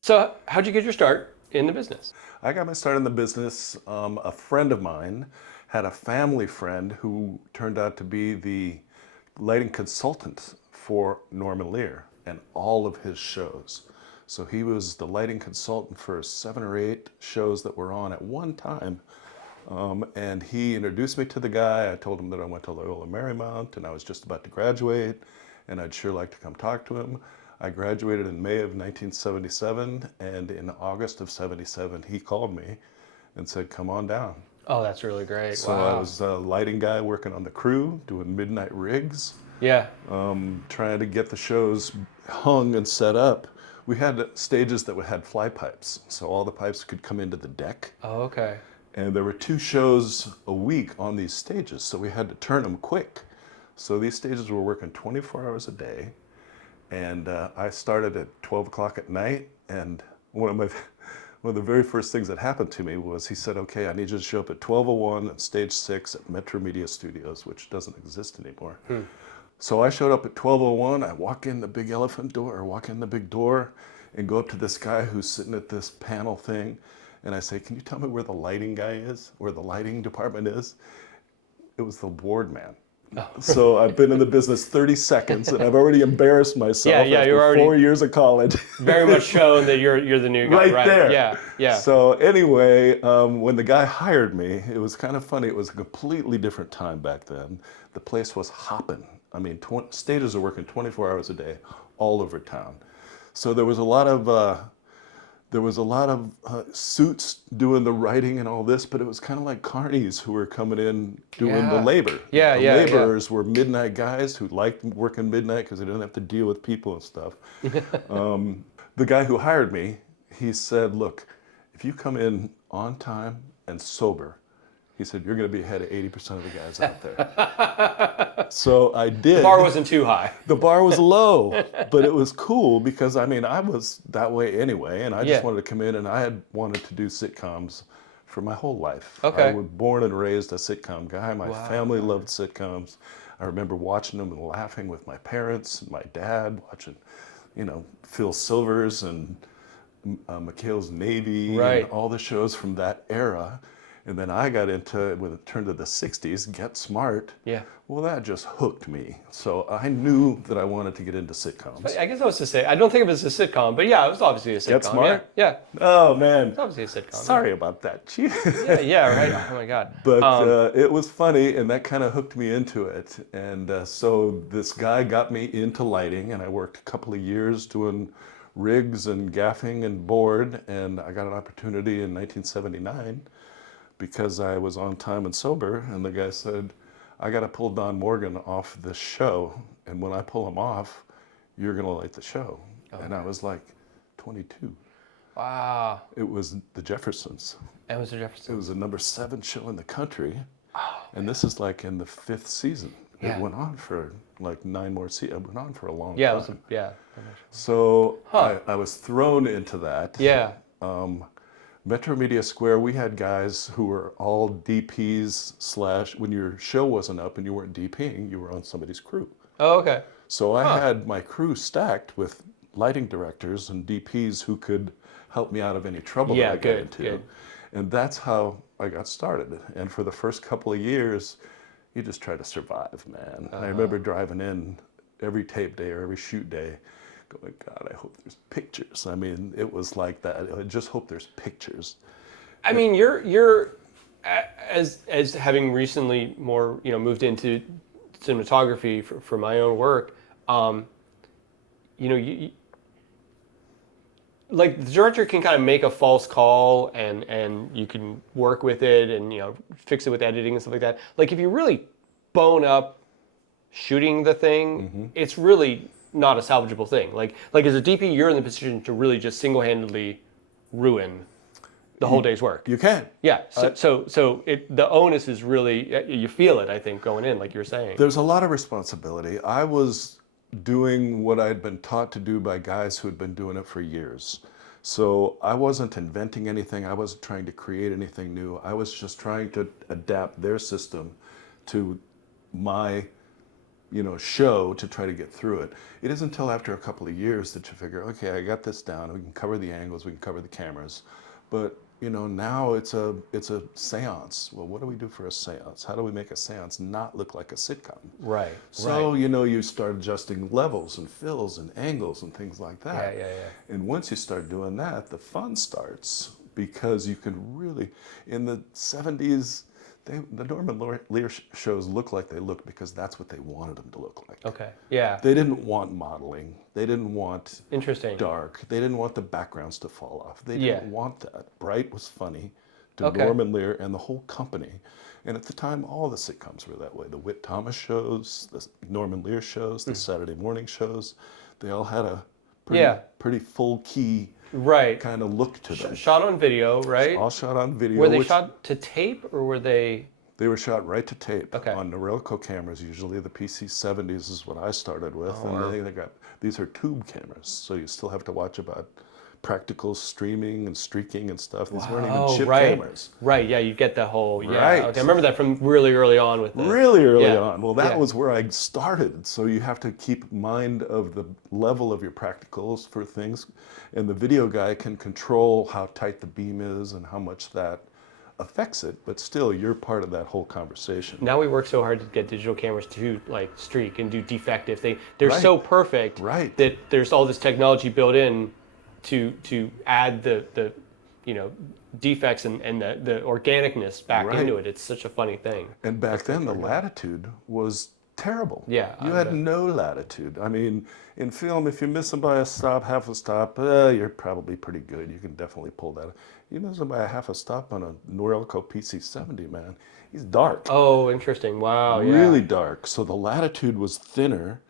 So how'd you get your start in the business? I got my start in the business. A friend of mine had a family friend who turned out to be the lighting consultant for Norman Lear and all of his shows. So he was the lighting consultant for 7 or 8 shows that were on at one time. And he introduced me to the guy. I told him that I went to Loyola Marymount and I was just about to graduate and I'd sure like to come talk to him. I graduated in May of 1977, and in August of 77, he called me and said, come on down. Oh, that's really great. So wow. I was a lighting guy working on the crew, doing midnight rigs, Yeah. trying to get the shows hung and set up. We had stages that had fly pipes, so all the pipes could come into the deck. Oh, okay. And there were 2 shows a week on these stages, so we had to turn them quick. So these stages were working 24 hours a day. And I started at 12 o'clock at night, and one of the very first things that happened to me was he said, okay, I need you to show up at 12:01 at stage 6 at Metro Media Studios, which doesn't exist anymore. So I showed up at 12:01, I walk in the big big door and go up to this guy who's sitting at this panel thing, and I say, can you tell me where the lighting guy is, where the lighting department is? It was the board man. Oh. So I've been in the business 30 seconds and I've already embarrassed myself after you're already 4 years of college. Very much shown that you're the new guy. Right there. Yeah. So anyway, when the guy hired me, it was kind of funny. It was a completely different time back then. The place was hopping. I mean, stages are working 24 hours a day all over town. So there was a lot of suits doing the writing and all this, but it was kind of like carnies who were coming in doing the labor. The laborers were midnight guys who liked working midnight because they didn't have to deal with people and stuff. The guy who hired me, he said, look, if you come in on time and sober, he said, you're going to be ahead of 80% of the guys out there. So I did. The bar wasn't too high. The bar was low, but it was cool because, I mean, I was that way anyway, and I just wanted to come in, and I had wanted to do sitcoms for my whole life. Okay. I was born and raised a sitcom guy. My family loved sitcoms. I remember watching them and laughing with my parents and my dad, watching, Phil Silvers and McHale's Navy and all the shows from that era. And then I got into, when it turned to the 60s, Get Smart. Yeah. Well, that just hooked me. So I knew that I wanted to get into sitcoms. I guess I was to say, I don't think of it as a sitcom, but yeah, it was obviously a sitcom. Get Smart? Yeah. Oh, man. It's obviously a sitcom. Sorry about that, Chief. Yeah, right. Oh, my God. But it was funny, and that kind of hooked me into it. And so this guy got me into lighting, and I worked a couple of years doing rigs and gaffing and board, and I got an opportunity in 1979 because I was on time and sober, and the guy said, I got to pull Don Morgan off this show, and when I pull him off, you're going to light the show. Okay. And I was like 22. Wow. It was the Jeffersons. It was the Jeffersons. It was the number 7 show in the country, and this is like in the 5th season. Yeah. It went on for like 9 more seasons. It went on for a long time. So I was thrown into that. Yeah. Metro Media Square, we had guys who were all DPs / when your show wasn't up and you weren't DPing, you were on somebody's crew. Oh, okay. So I had my crew stacked with lighting directors and DPs who could help me out of any trouble that I got into. Good. And that's how I got started. And for the first couple of years, you just try to survive, man. I remember driving in every tape day or every shoot day going, God, I hope there's pictures. I mean, it was like that. I just hope there's pictures. I mean, you're as having recently more, moved into cinematography for my own work. You like the director can kind of make a false call and you can work with it and fix it with editing and stuff like that. Like if you really bone up shooting the thing, it's really not a salvageable thing. Like as a DP, you're in the position to really just single-handedly ruin the whole day's work. You can. Yeah. So the onus is really, you feel it, I think, going in, like you're saying. There's a lot of responsibility. I was doing what I'd been taught to do by guys who had been doing it for years. So I wasn't inventing anything. I wasn't trying to create anything new. I was just trying to adapt their system to my, show to try to get through it. It isn't until after a couple of years that you figure, okay, I got this down. We can cover the angles, we can cover the cameras, but now it's a seance. Well, what do we do for a seance? How do we make a seance not look like a sitcom? Right. So you start adjusting levels and fills and angles and things like that. Yeah. And once you start doing that, the fun starts, because you can really, in the 70s, the Norman Lear shows look like they looked because that's what they wanted them to look like. Okay. Yeah. They didn't want modeling. They didn't want Interesting. dark. They didn't want the backgrounds to fall off. They didn't want that. Bright was funny to Okay. Norman Lear and the whole company. And at the time, all the sitcoms were that way. The Whit Thomas shows, the Norman Lear shows, the Saturday morning shows, they all had a pretty full key Right. kind of look to them. Shot on video, right? All shot on video. Were they shot to tape, or were they? They were shot right to tape on Norelco cameras. Usually the PC-70s is what I started with, and they got, these are tube cameras, so you still have to watch about practical streaming and streaking and stuff. These weren't even chip cameras. Right, yeah, you get the whole, Right. Okay, I remember that from really early on with the... Really early on. Well, that was where I started. So you have to keep mind of the level of your practicals for things, and the video guy can control how tight the beam is and how much that affects it, but still you're part of that whole conversation. Now we work so hard to get digital cameras to streak and do defect if they're so perfect that there's all this technology built in to add the defects and the organicness back into it. It's such a funny thing. And back then the latitude was terrible. Yeah. You had no latitude. I mean, in film, if you miss them by a stop, half a stop, you're probably pretty good. You can definitely pull that. You miss them by a half a stop on a Norelco PC-70, man, he's dark. Oh, interesting. Wow. Really dark. So the latitude was thinner.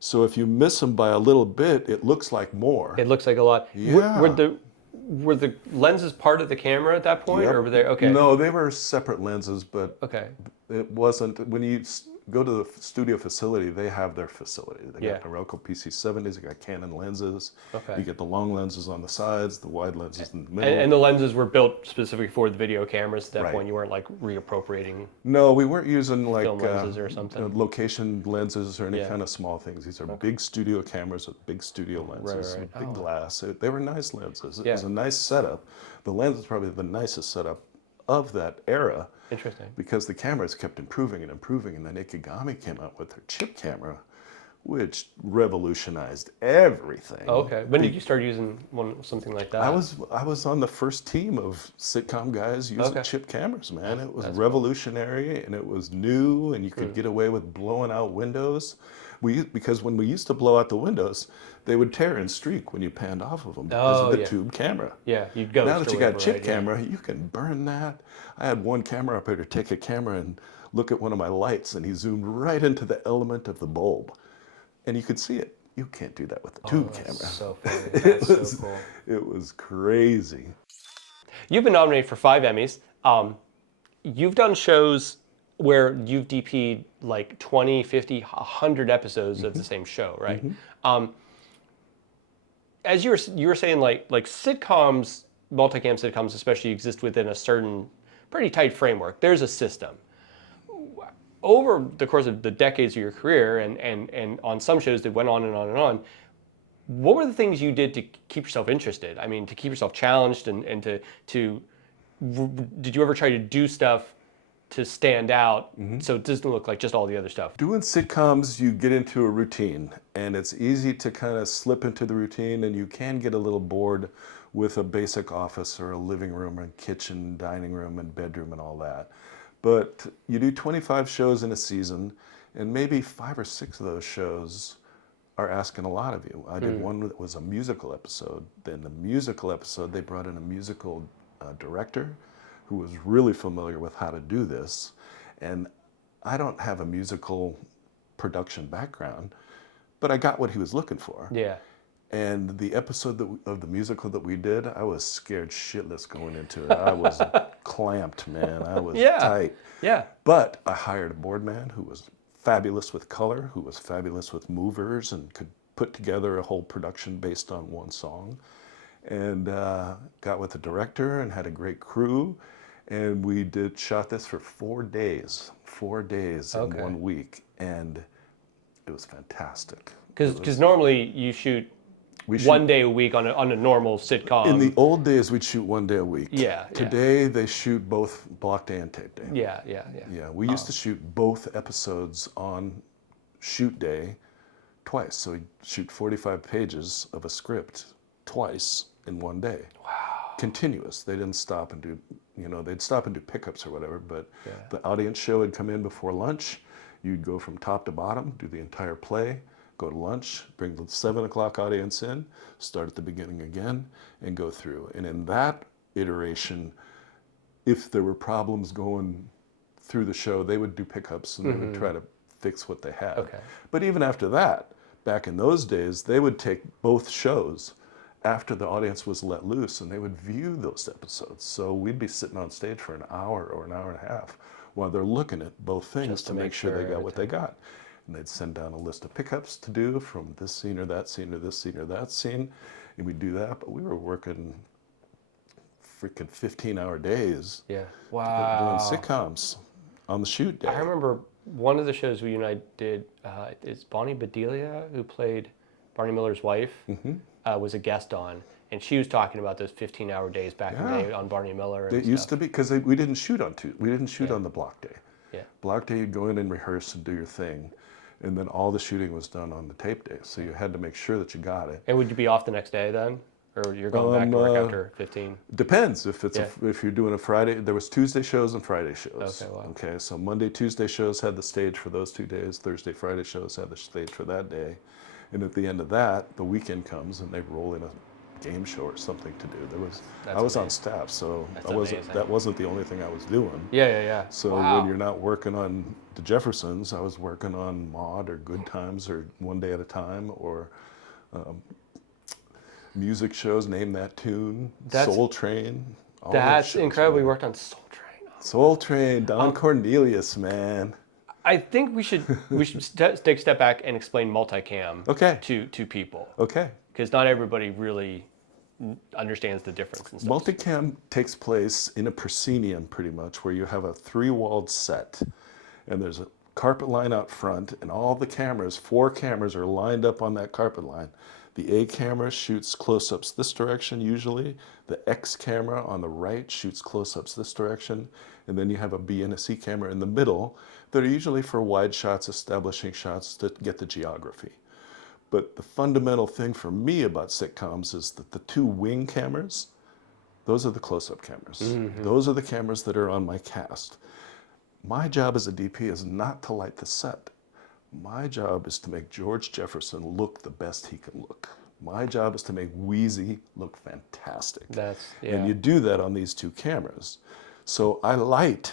So if you miss them by a little bit, it looks like more. It looks like a lot. Yeah. Were the lenses part of the camera at that point, or were they okay? No, they were separate lenses, but okay. It wasn't. When you go to the studio facility, they have their facility. They got Norelco PC-70s, they got Canon lenses. Okay. You get the long lenses on the sides, the wide lenses in the middle. And the lenses were built specifically for the video cameras at that point. You weren't like reappropriating. No, we weren't using like film lenses or something. Location lenses or any kind of small things. These are big studio cameras with big studio lenses, with big glass. They were nice lenses. It was a nice setup. The lens is probably the nicest setup of that era. Interesting. Because the cameras kept improving and improving, and then Ikegami came out with their chip camera, which revolutionized everything. Oh, okay. When did you start using something like that? I was on the first team of sitcom guys using chip cameras, man. It was revolutionary, and it was new, and you could get away with blowing out windows. Because when we used to blow out the windows, they would tear and streak when you panned off of them because of the tube camera. Yeah, you'd go. Now that you got chip camera, you can burn that. I had one camera operator take a camera and look at one of my lights, and he zoomed right into the element of the bulb, and you could see it. You can't do that with the tube camera. So funny. That's so cool. It was crazy. You've been nominated for 5 Emmys. You've done shows where you've DP'd like 20, 50, 100 episodes of the same show, right? As you were saying, like sitcoms, multicam sitcoms especially, exist within a certain pretty tight framework. There's a system. Over the course of the decades of your career, and on some shows that went on and on and on, what were the things you did to keep yourself interested? I mean, to keep yourself challenged and did you ever try to do stuff to stand out so it doesn't look like just all the other stuff? Doing sitcoms, you get into a routine, and it's easy to kind of slip into the routine, and you can get a little bored with a basic office or a living room and kitchen, dining room and bedroom and all that. But you do 25 shows in a season, and maybe 5 or 6 of those shows are asking a lot of you. I did one that was a musical episode. Then the musical episode, they brought in a musical director who was really familiar with how to do this. And I don't have a musical production background, but I got what he was looking for. Yeah. And the episode of the musical that we did, I was scared shitless going into it. I was clamped, man. I was tight. Yeah. But I hired a board man who was fabulous with color, who was fabulous with movers, and could put together a whole production based on one song. and got with the director and had a great crew. And we shot this for 4 days, 4 days in Okay. 1 week. And it was fantastic. Because normally you shoot We 1 day a week on a normal sitcom. In the old days, we'd shoot 1 day a week. Yeah. Today, they shoot both block day and tape day. Yeah. Yeah, we used to shoot both episodes on shoot day twice. So we'd shoot 45 pages of a script twice in 1 day. Wow. Continuous. They didn't stop and do, they'd stop and do pickups or whatever, but Yeah. the audience show would come in before lunch. You'd go from top to bottom, do the entire play, go to lunch, bring the 7 o'clock audience in, start at the beginning again, and go through. And in that iteration, if there were problems going through the show, they would do pickups and they would try to fix what they had. Okay. But even after that, back in those days, they would take both shows after the audience was let loose and they would view those episodes. So we'd be sitting on stage for an hour or an hour and a half while they're looking at both things Just to make sure they got what they got. And they'd send down a list of pickups to do from this scene or that scene or this scene or that scene. And we'd do that, but we were working freaking 15-hour days Yeah. doing Wow. sitcoms on the shoot day. I remember one of the shows we and I did. It's Bonnie Bedelia, who played Barney Miller's wife, was a guest on, and she was talking about those 15-hour days back in the day on Barney Miller. And It used to be because we didn't shoot on we didn't shoot on the block day. Yeah. Block day, you'd go in and rehearse and do your thing, and then all the shooting was done on the tape day. So you had to make sure that you got it. And would you be off the next day then, or you're going back to work after 15? Depends if it's if you're doing a Friday. There was Tuesday shows and Friday shows. Okay, wow. Okay, so Monday, Tuesday shows had the stage for those 2 days. Thursday, Friday shows had the stage for that day, and at the end of that, the weekend comes and they roll in a game show or something to do. I was on staff, so that wasn't the only thing I was doing. Yeah. So when you're not working on the Jeffersons, I was working on Maude or Good Times or One Day at a Time or music shows, Name That Tune, Soul Train. That's incredible. We worked on Soul Train. Soul Train, Don Cornelius, man. I think we should take a step back and explain multicam to people. Okay. Because not everybody really understands the difference and stuff. Multicam takes place in a proscenium, pretty much, where you have a 3-walled set, and there's a carpet line out front, and all the cameras, 4 cameras, are lined up on that carpet line. The A camera shoots close-ups this direction usually. The X camera on the right shoots close-ups this direction, and then you have a B and a C camera in the middle that are usually for wide shots, establishing shots to get the geography. But the fundamental thing for me about sitcoms is that the 2 wing cameras, those are the close-up cameras. Those are the cameras that are on my cast. My job as a DP is not to light the set. My job is to make George Jefferson look the best he can look. My job is to make Wheezy look fantastic. And you do that on these 2 cameras. So I light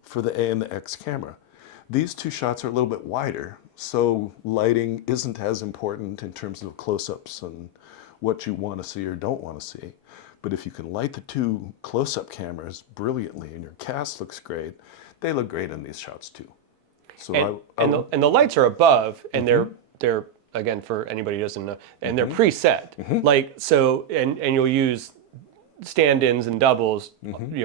for the A and the X camera. These 2 shots are a little bit wider, so lighting isn't as important in terms of close-ups and what you want to see or don't want to see. But if you can light the 2 close-up cameras brilliantly and your cast looks great, they look great in these shots too. So and the lights are above, and they're again, for anybody who doesn't know, and they're preset. Like so, and you'll use stand-ins and doubles,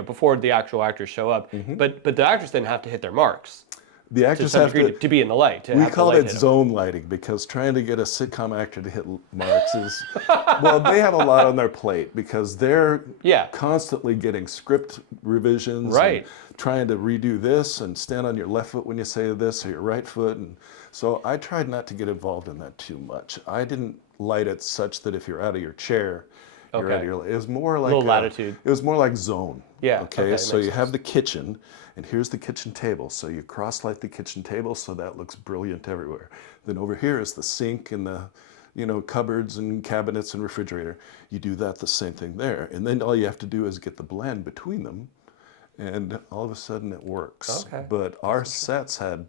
before the actual actors show up. But the actors then have to hit their marks. The actors to some have degree to be in the light. We call it zone lighting because trying to get a sitcom actor to hit marks is, well, they have a lot on their plate because they're constantly getting script revisions, and trying to redo this and stand on your left foot when you say this or your right foot. And so I tried not to get involved in that too much. I didn't light it such that if you're out of your chair, you're out of your, it was more like latitude. It was more like zone. Yeah. Okay. So you have the kitchen, and here's the kitchen table. So you cross light the kitchen table so that looks brilliant everywhere. Then over here is the sink and the, cupboards and cabinets and refrigerator. You do that the same thing there, and then all you have to do is get the blend between them, and all of a sudden it works. Okay. But our sets had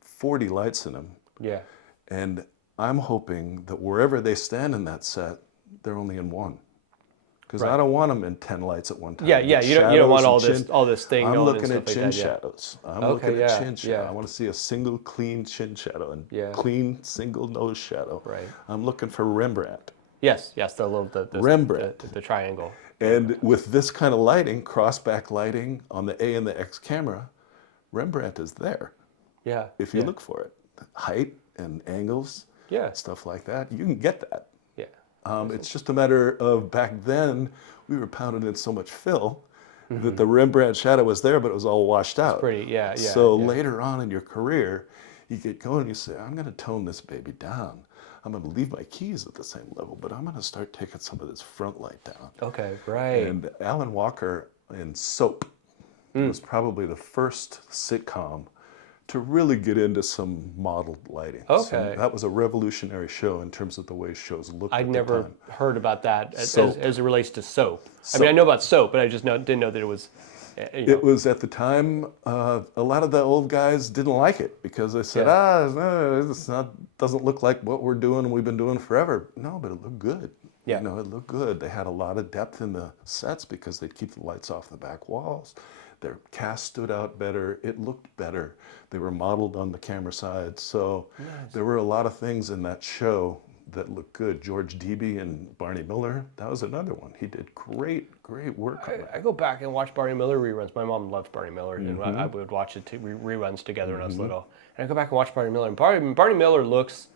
40 lights in them. Yeah. And I'm hoping that wherever they stand in that set, they're only in one. Because I don't want them in 10 lights at one time. Yeah. You don't want all this thing. I'm going looking and at stuff chin like that, shadows. I'm looking at chin shadow. yeah. I want to see a single clean chin shadow and Yeah. clean single nose shadow. Right. I'm looking for Rembrandt. Yes, the little Rembrandt. the triangle. And with this kind of lighting, cross-back lighting on the A and the X camera, Rembrandt is there Yeah. if you look for it. Height and angles, Yeah. stuff like that, you can get that. Yeah. It's just a matter of back then, we were pounding in so much fill that the Rembrandt shadow was there, but it was all washed out. Pretty, yeah. So later on in your career, you get going and you say, I'm going to tone this baby down. I'm going to leave my keys at the same level, but I'm going to start taking some of this front light down. Okay, right. And Alan Walker in Soap was probably the first sitcom to really get into some modeled lighting. Okay. So that was a revolutionary show in terms of the way shows looked I'd at never the time. heard about that as Soap. it relates to soap. I mean, I know about soap, but I just didn't know that it was. It was at the time, a lot of the old guys didn't like it because they said, it's not, doesn't look like what we're doing and we've been doing forever. No, but it looked good. Yeah. You know, it looked good. They had a lot of depth in the sets because they'd keep the lights off the back walls. Their cast stood out better. It looked better. They were modeled on the camera side. So there were a lot of things in that show that looked good. George Deeby and Barney Miller, that was another one. He did great work on it. I go back and watch Barney Miller reruns. My mom loved Barney Miller, and I would watch it reruns together when I was little. And I go back and watch Barney Miller, and Barney Miller looks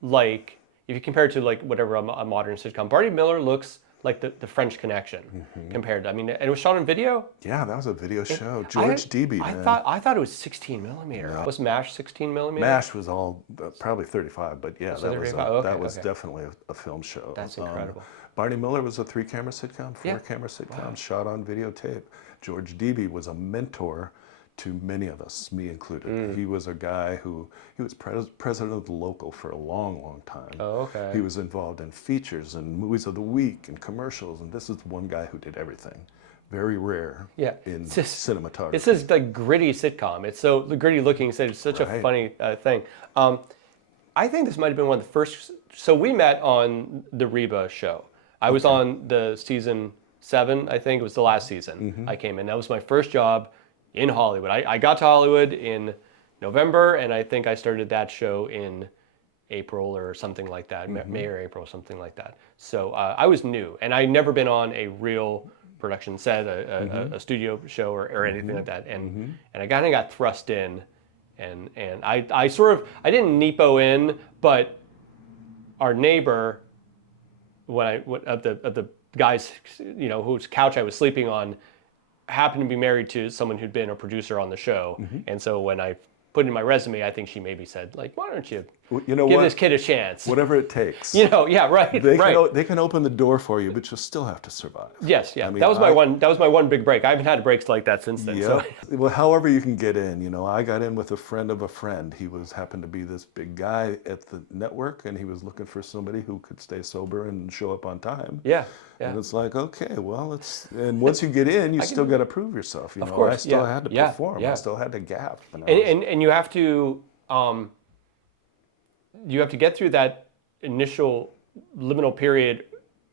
like, if you compare it to like whatever a modern sitcom, Barney Miller looks like the French Connection compared to, I mean, and it was shot on video. Yeah, that was a video show. George Deeby, man. I thought it was 16 millimeter. No. Was MASH 16 millimeter? MASH was all probably 35, but yeah, that was Okay. definitely a film show. That's incredible. Barney Miller was a 3-camera sitcom, 4-camera sitcom, shot on videotape. George Deeby was a mentor to many of us, me included. He was a guy he was president of the local for a long time. Oh, okay. He was involved in features and movies of the week and commercials, and this is one guy who did everything. Very rare in cinematography. It's this like gritty sitcom. It's so gritty looking. It's such a funny thing. I think this might have been one of the first. So we met on the Reba show. I was on the season 7, I think it was the last season I came in. That was my first job in Hollywood. I got to Hollywood in November, and I think I started that show in April or something like that, May or April, something like that. So I was new, and I'd never been on a real production set, a studio show or anything like that. And I kind of got thrust in, and I didn't NEPO in, but our neighbor, of the guys, whose couch I was sleeping on, happened to be married to someone who'd been a producer on the show. And so when I put in my resume, I think she maybe said, like, why don't you give this kid a chance? Whatever it takes. Yeah, right. They can open the door for you, but you'll still have to survive. Yes, yeah. I mean, that was my one big break. I haven't had breaks like that since then. Yeah. So. Well, however you can get in, I got in with a friend of a friend. He happened to be this big guy at the network, and he was looking for somebody who could stay sober and show up on time. Yeah. And it's like, okay, well, and once you get in, you still got to prove yourself. Of course, I still had to perform. Yeah. I still had to gap. And you have to get through that initial liminal period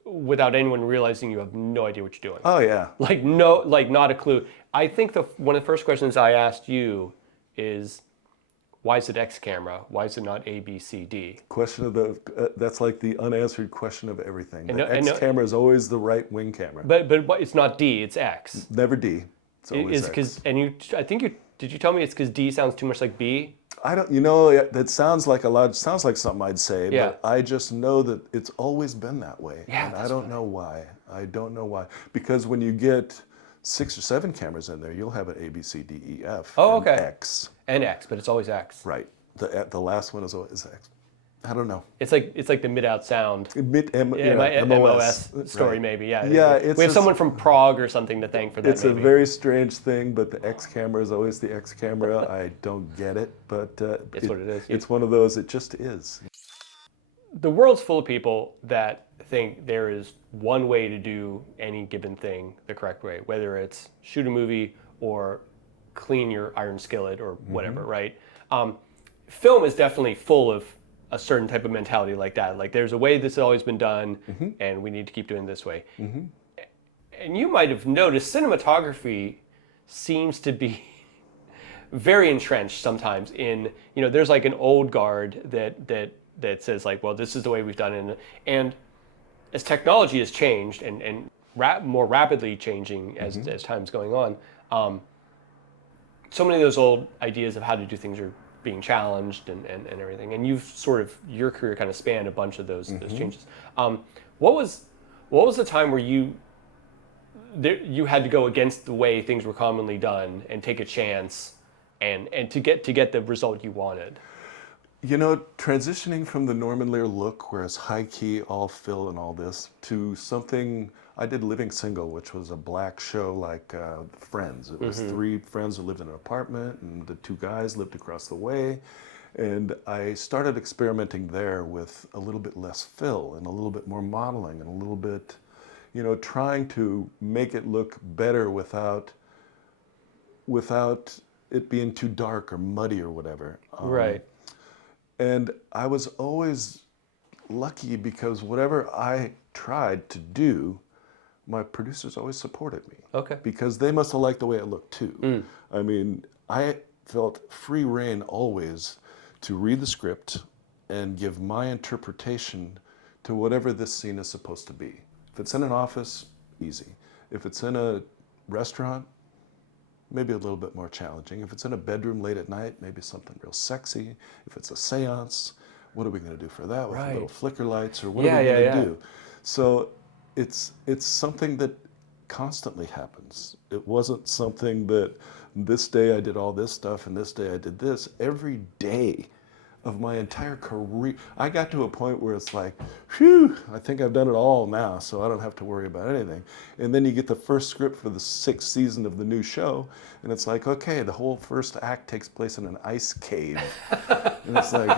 without anyone realizing you have no idea what you're doing. Oh yeah. Not a clue. I think one of the first questions I asked you is, why is it X camera? Why is it not A, B, C, D? Question of that's like the unanswered question of everything. The X camera is always the right wing camera. But it's not D, it's X. Never D. It's always X. Did you tell me it's because D sounds too much like B? I don't, that sounds like something I'd say, but I just know that it's always been that way. Yeah, and I don't know why. I don't know why. Because when you get 6 or 7 cameras in there, you'll have an A, B, C, D, E, F, and X. And X, but it's always X. Right. The last one is always X. I don't know. It's like the mid-out sound. MOS story, right. maybe. Yeah. Yeah. We have someone from Prague or something to thank for that. It's a very strange thing, but the X camera is always the X camera. I don't get it, but it's what it is. It's one of those. It just is. The world's full of people that think there is one way to do any given thing the correct way, whether it's shoot a movie or clean your iron skillet or whatever, right? Film is definitely full of a certain type of mentality like that. Like, there's a way this has always been done, and we need to keep doing it this way. And you might have noticed cinematography seems to be very entrenched sometimes in, there's like an old guard that says like, well, this is the way we've done it. And as technology has changed and more rapidly changing as time's going on, so many of those old ideas of how to do things are being challenged and everything. And you've sort of, your career kind of spanned a bunch of those changes. What was the time where you had to go against the way things were commonly done and take a chance and to get the result you wanted? You know, transitioning from the Norman Lear look, where it's high key, all fill and all this, to something, I did Living Single, which was a black show like Friends. It was three friends who lived in an apartment, and the two guys lived across the way. And I started experimenting there with a little bit less fill and a little bit more modeling and a little bit, you know, trying to make it look better without it being too dark or muddy or whatever. Right. And I was always lucky because whatever I tried to do, my producers always supported me. Okay. Because they must have liked the way it looked too. I mean, I felt free rein always to read the script and give my interpretation to whatever this scene is supposed to be. If it's in an office, easy. If it's in a restaurant, maybe a little bit more challenging. If it's in a bedroom late at night, maybe something real sexy. If it's a seance, what are we going to do for that with little flicker lights, or what are we going to do? So it's something that constantly happens. It wasn't something that this day I did all this stuff and this day I did this. Every day of my entire career, I got to a point where it's like, phew, I think I've done it all now, so I don't have to worry about anything. And then you get the first script for the 6th season of the new show, and it's like, okay, the whole first act takes place in an ice cave. And it's like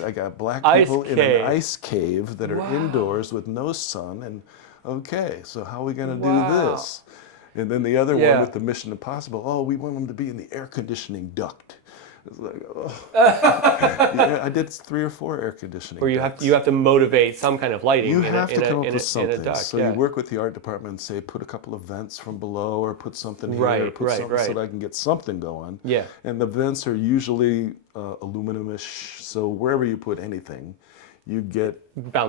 I got black people in an ice cave that are indoors with no sun, and okay, so how are we gonna do this? And then the other one with the Mission Impossible, oh, we want them to be in the air conditioning duct. It's like, oh. I did 3 or 4 air conditioning. Or you have to motivate some kind of lighting. You have to come up with something. Duct, so you work with the art department and say, put a couple of vents from below, or put something here, or put something so that I can get something going. Yeah. And the vents are usually aluminum-ish, so wherever you put anything, you get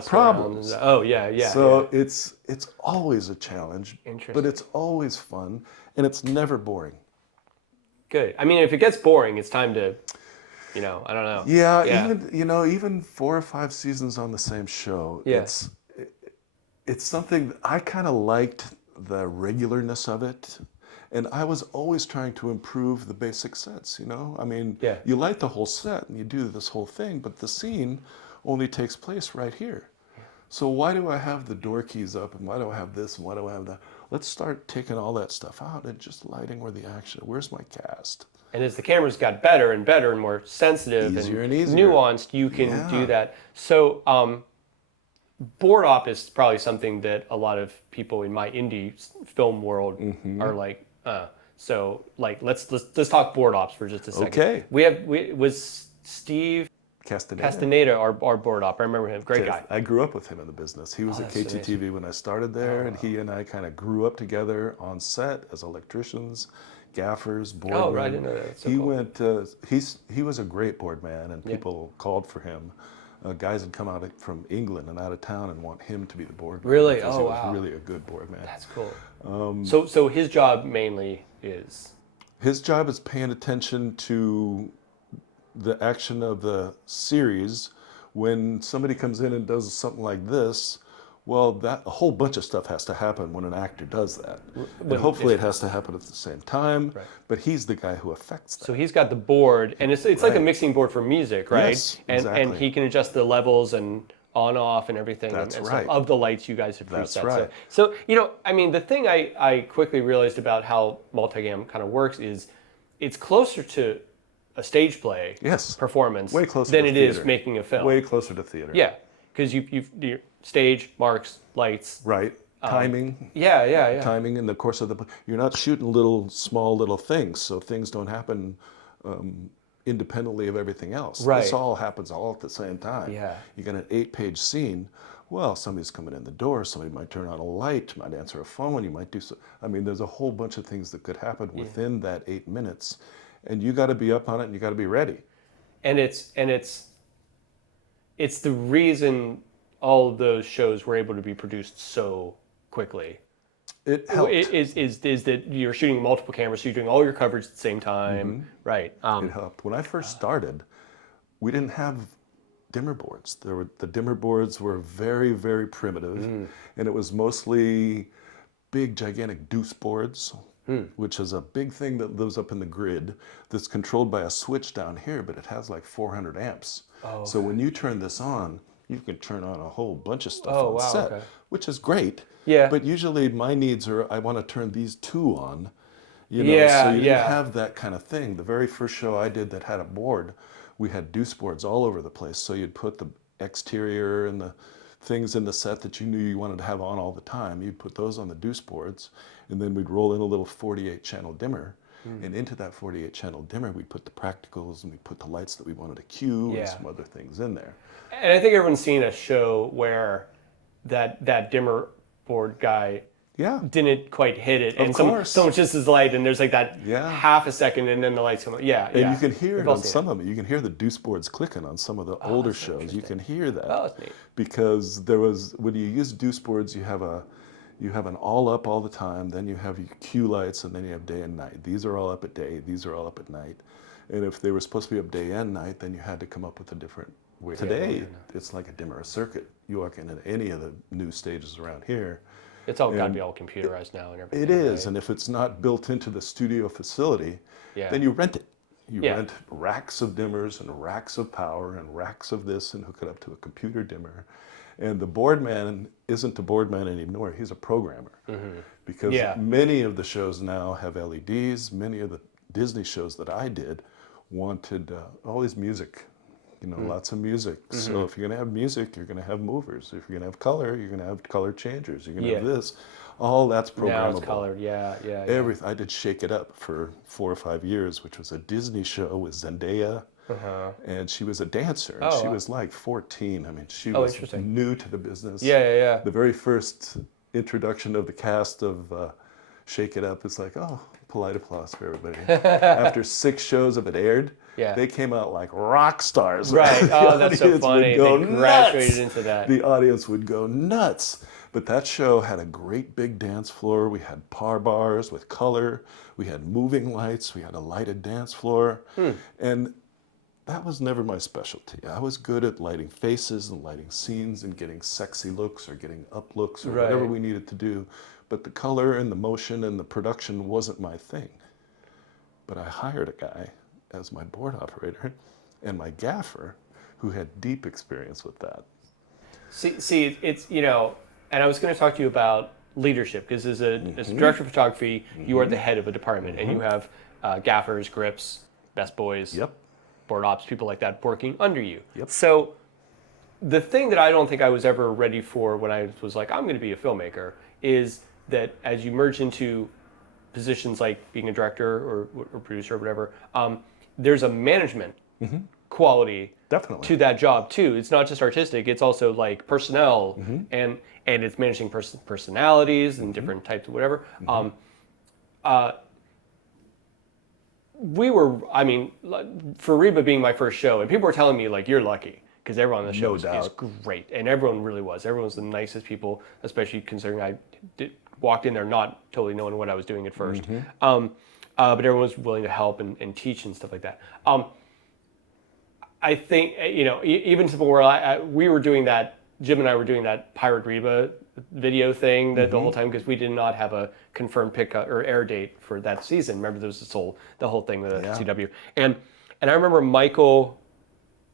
problems. Oh yeah. So it's always a challenge, but it's always fun, and it's never boring. Good. I mean, if it gets boring, it's time to, I don't know. Yeah. Even 4 or 5 seasons on the same show. Yeah. It's something I kind of liked the regularness of it, and I was always trying to improve the basic sets. I mean, you light the whole set and you do this whole thing, but the scene only takes place right here. So why do I have the door keys up, and why do I have this, and why do I have that? Let's start taking all that stuff out and just lighting where the action. Where's my cast? And as the cameras got better and better and more sensitive and nuanced, you can do that. So board op is probably something that a lot of people in my indie film world are like, so like let's talk board ops for just a second. Okay. Was Steve Castaneda, our board op. I remember him. Great guy. I grew up with him in the business. He was at KTTV when I started there, and he and I kind of grew up together on set as electricians, gaffers, boardmen. Oh, right, I didn't know that. So he went. He was a great board man, and people called for him. Guys had come out from England and out of town and want him to be the board man. Really? Because oh, he wow. was really a good board man. That's cool. So his job mainly is? His job is paying attention to the action of the series. When somebody comes in and does something like this, well, a whole bunch of stuff has to happen when an actor does that. And hopefully it has to happen at the same time, but he's the guy who affects that. So he's got the board, and it's like a mixing board for music, right? Yes, exactly. And he can adjust the levels and on, off, and everything. That's and right. Of the lights you guys have preset. That's right. So, I mean, the thing I quickly realized about how multicam kind of works is it's closer to a stage play performance way closer than to it theater. is making a film. Way closer to theater. Yeah, because you stage, marks, lights. Right. Timing. Yeah. Timing in the course of you're not shooting small little things, so things don't happen independently of everything else. Right. This all happens all at the same time. Yeah. You got an 8-page scene. Well, somebody's coming in the door, somebody might turn on a light, might answer a phone, you might do so. I mean, there's a whole bunch of things that could happen within that 8 minutes. And you got to be up on it, and you got to be ready. And it's the reason all of those shows were able to be produced so quickly? It helped. Is that you're shooting multiple cameras, so you're doing all your coverage at the same time, right? It helped. When I first started, we didn't have dimmer boards. The dimmer boards were very, very primitive, and it was mostly big, gigantic deuce boards, which is a big thing that lives up in the grid that's controlled by a switch down here, but it has like 400 amps. Oh, So when you turn this on, you can turn on a whole bunch of stuff Oh, on wow, set, okay. which is great. Yeah. But usually my needs are, I want to turn these two on, so Yeah, you yeah. didn't have that kind of thing. The very first show I did that had a board, we had deuce boards all over the place. So you'd put the exterior and the things in the set that you knew you wanted to have on all the time. You'd put those on the deuce boards, and then we'd roll in a little 48 channel dimmer. And into that 48 channel dimmer, we'd put the practicals and we'd put the lights that we wanted to cue Yeah. and some other things in there. And I think everyone's seen a show where that dimmer board guy Yeah. didn't quite hit it, and course. someone just his light, and there's like that Yeah. half a second, and then the lights come on. Yeah, And yeah. you can hear We've it all on seen some of it. You can hear the deuce boards clicking on some of the older that's so shows. You can hear that. Oh, that's neat. Because there was, when you use deuce boards, you have an all up all the time, then you have your cue lights, and then you have day and night. These are all up at day, these are all up at night. And if they were supposed to be up day and night, then you had to come up with a different way. Today, it's like a dimmer circuit. You walk into any of the new stages around here, It's all got to be all computerized now and everything. it is, right? and if it's not built into the studio facility, Yeah. then you rent it. You Yeah. rent racks of dimmers and racks of power and racks of this and hook it up to a computer dimmer. And the board man isn't a board man anymore, he's a programmer. Because Yeah. many of the shows now have LEDs, many of the Disney shows that I did wanted all this music. Lots of music. So if you're going to have music, you're going to have movers. If you're going to have color, you're going to have color changers. You're going to have Yeah. this. All that's programmable. Now it's colored. Yeah, yeah. Everything. I did Shake It Up for 4 or 5 years, which was a Disney show with Zendaya, and she was a dancer. And Oh, she wow. was like 14. I mean, she Oh, was interesting. new to the business. Yeah, yeah, yeah. The very first introduction of the cast of Shake It Up is like, oh, polite applause for everybody. After 6 shows of it aired, Yeah. they came out like rock stars. Right. The Oh, that's so audience would funny. go They graduated nuts. into that. The audience would go nuts. But that show had a great big dance floor. We had par bars with color. We had moving lights. We had a lighted dance floor. And that was never my specialty. I was good at lighting faces and lighting scenes and getting sexy looks or getting up looks or whatever Right. we needed to do. But the color and the motion and the production wasn't my thing. But I hired a guy as my board operator and my gaffer who had deep experience with that. See, it's and I was going to talk to you about leadership because as a director of photography, you are the head of a department, and you have gaffers, grips, best boys, Yep. board ops, people like that working under you. Yep. So the thing that I don't think I was ever ready for when I was like, I'm going to be a filmmaker, is that as you merge into positions like being a director or producer or whatever, there's a management quality Definitely. to that job too. It's not just artistic; it's also like personnel and it's managing personalities and different types of whatever. I mean, for Reba being my first show, and people were telling me like, "You're lucky," because everyone on the show No is doubt. great, and everyone really was. Everyone was the nicest people, especially considering I walked in there not totally knowing what I was doing at first. But everyone was willing to help and teach and stuff like that. I think even to the where we were doing that. Jim and I were doing that Pirate Reba video thing that the whole time because we did not have a confirmed pickup or air date for that season. Remember, there was the whole thing with the CW, and I remember Michael,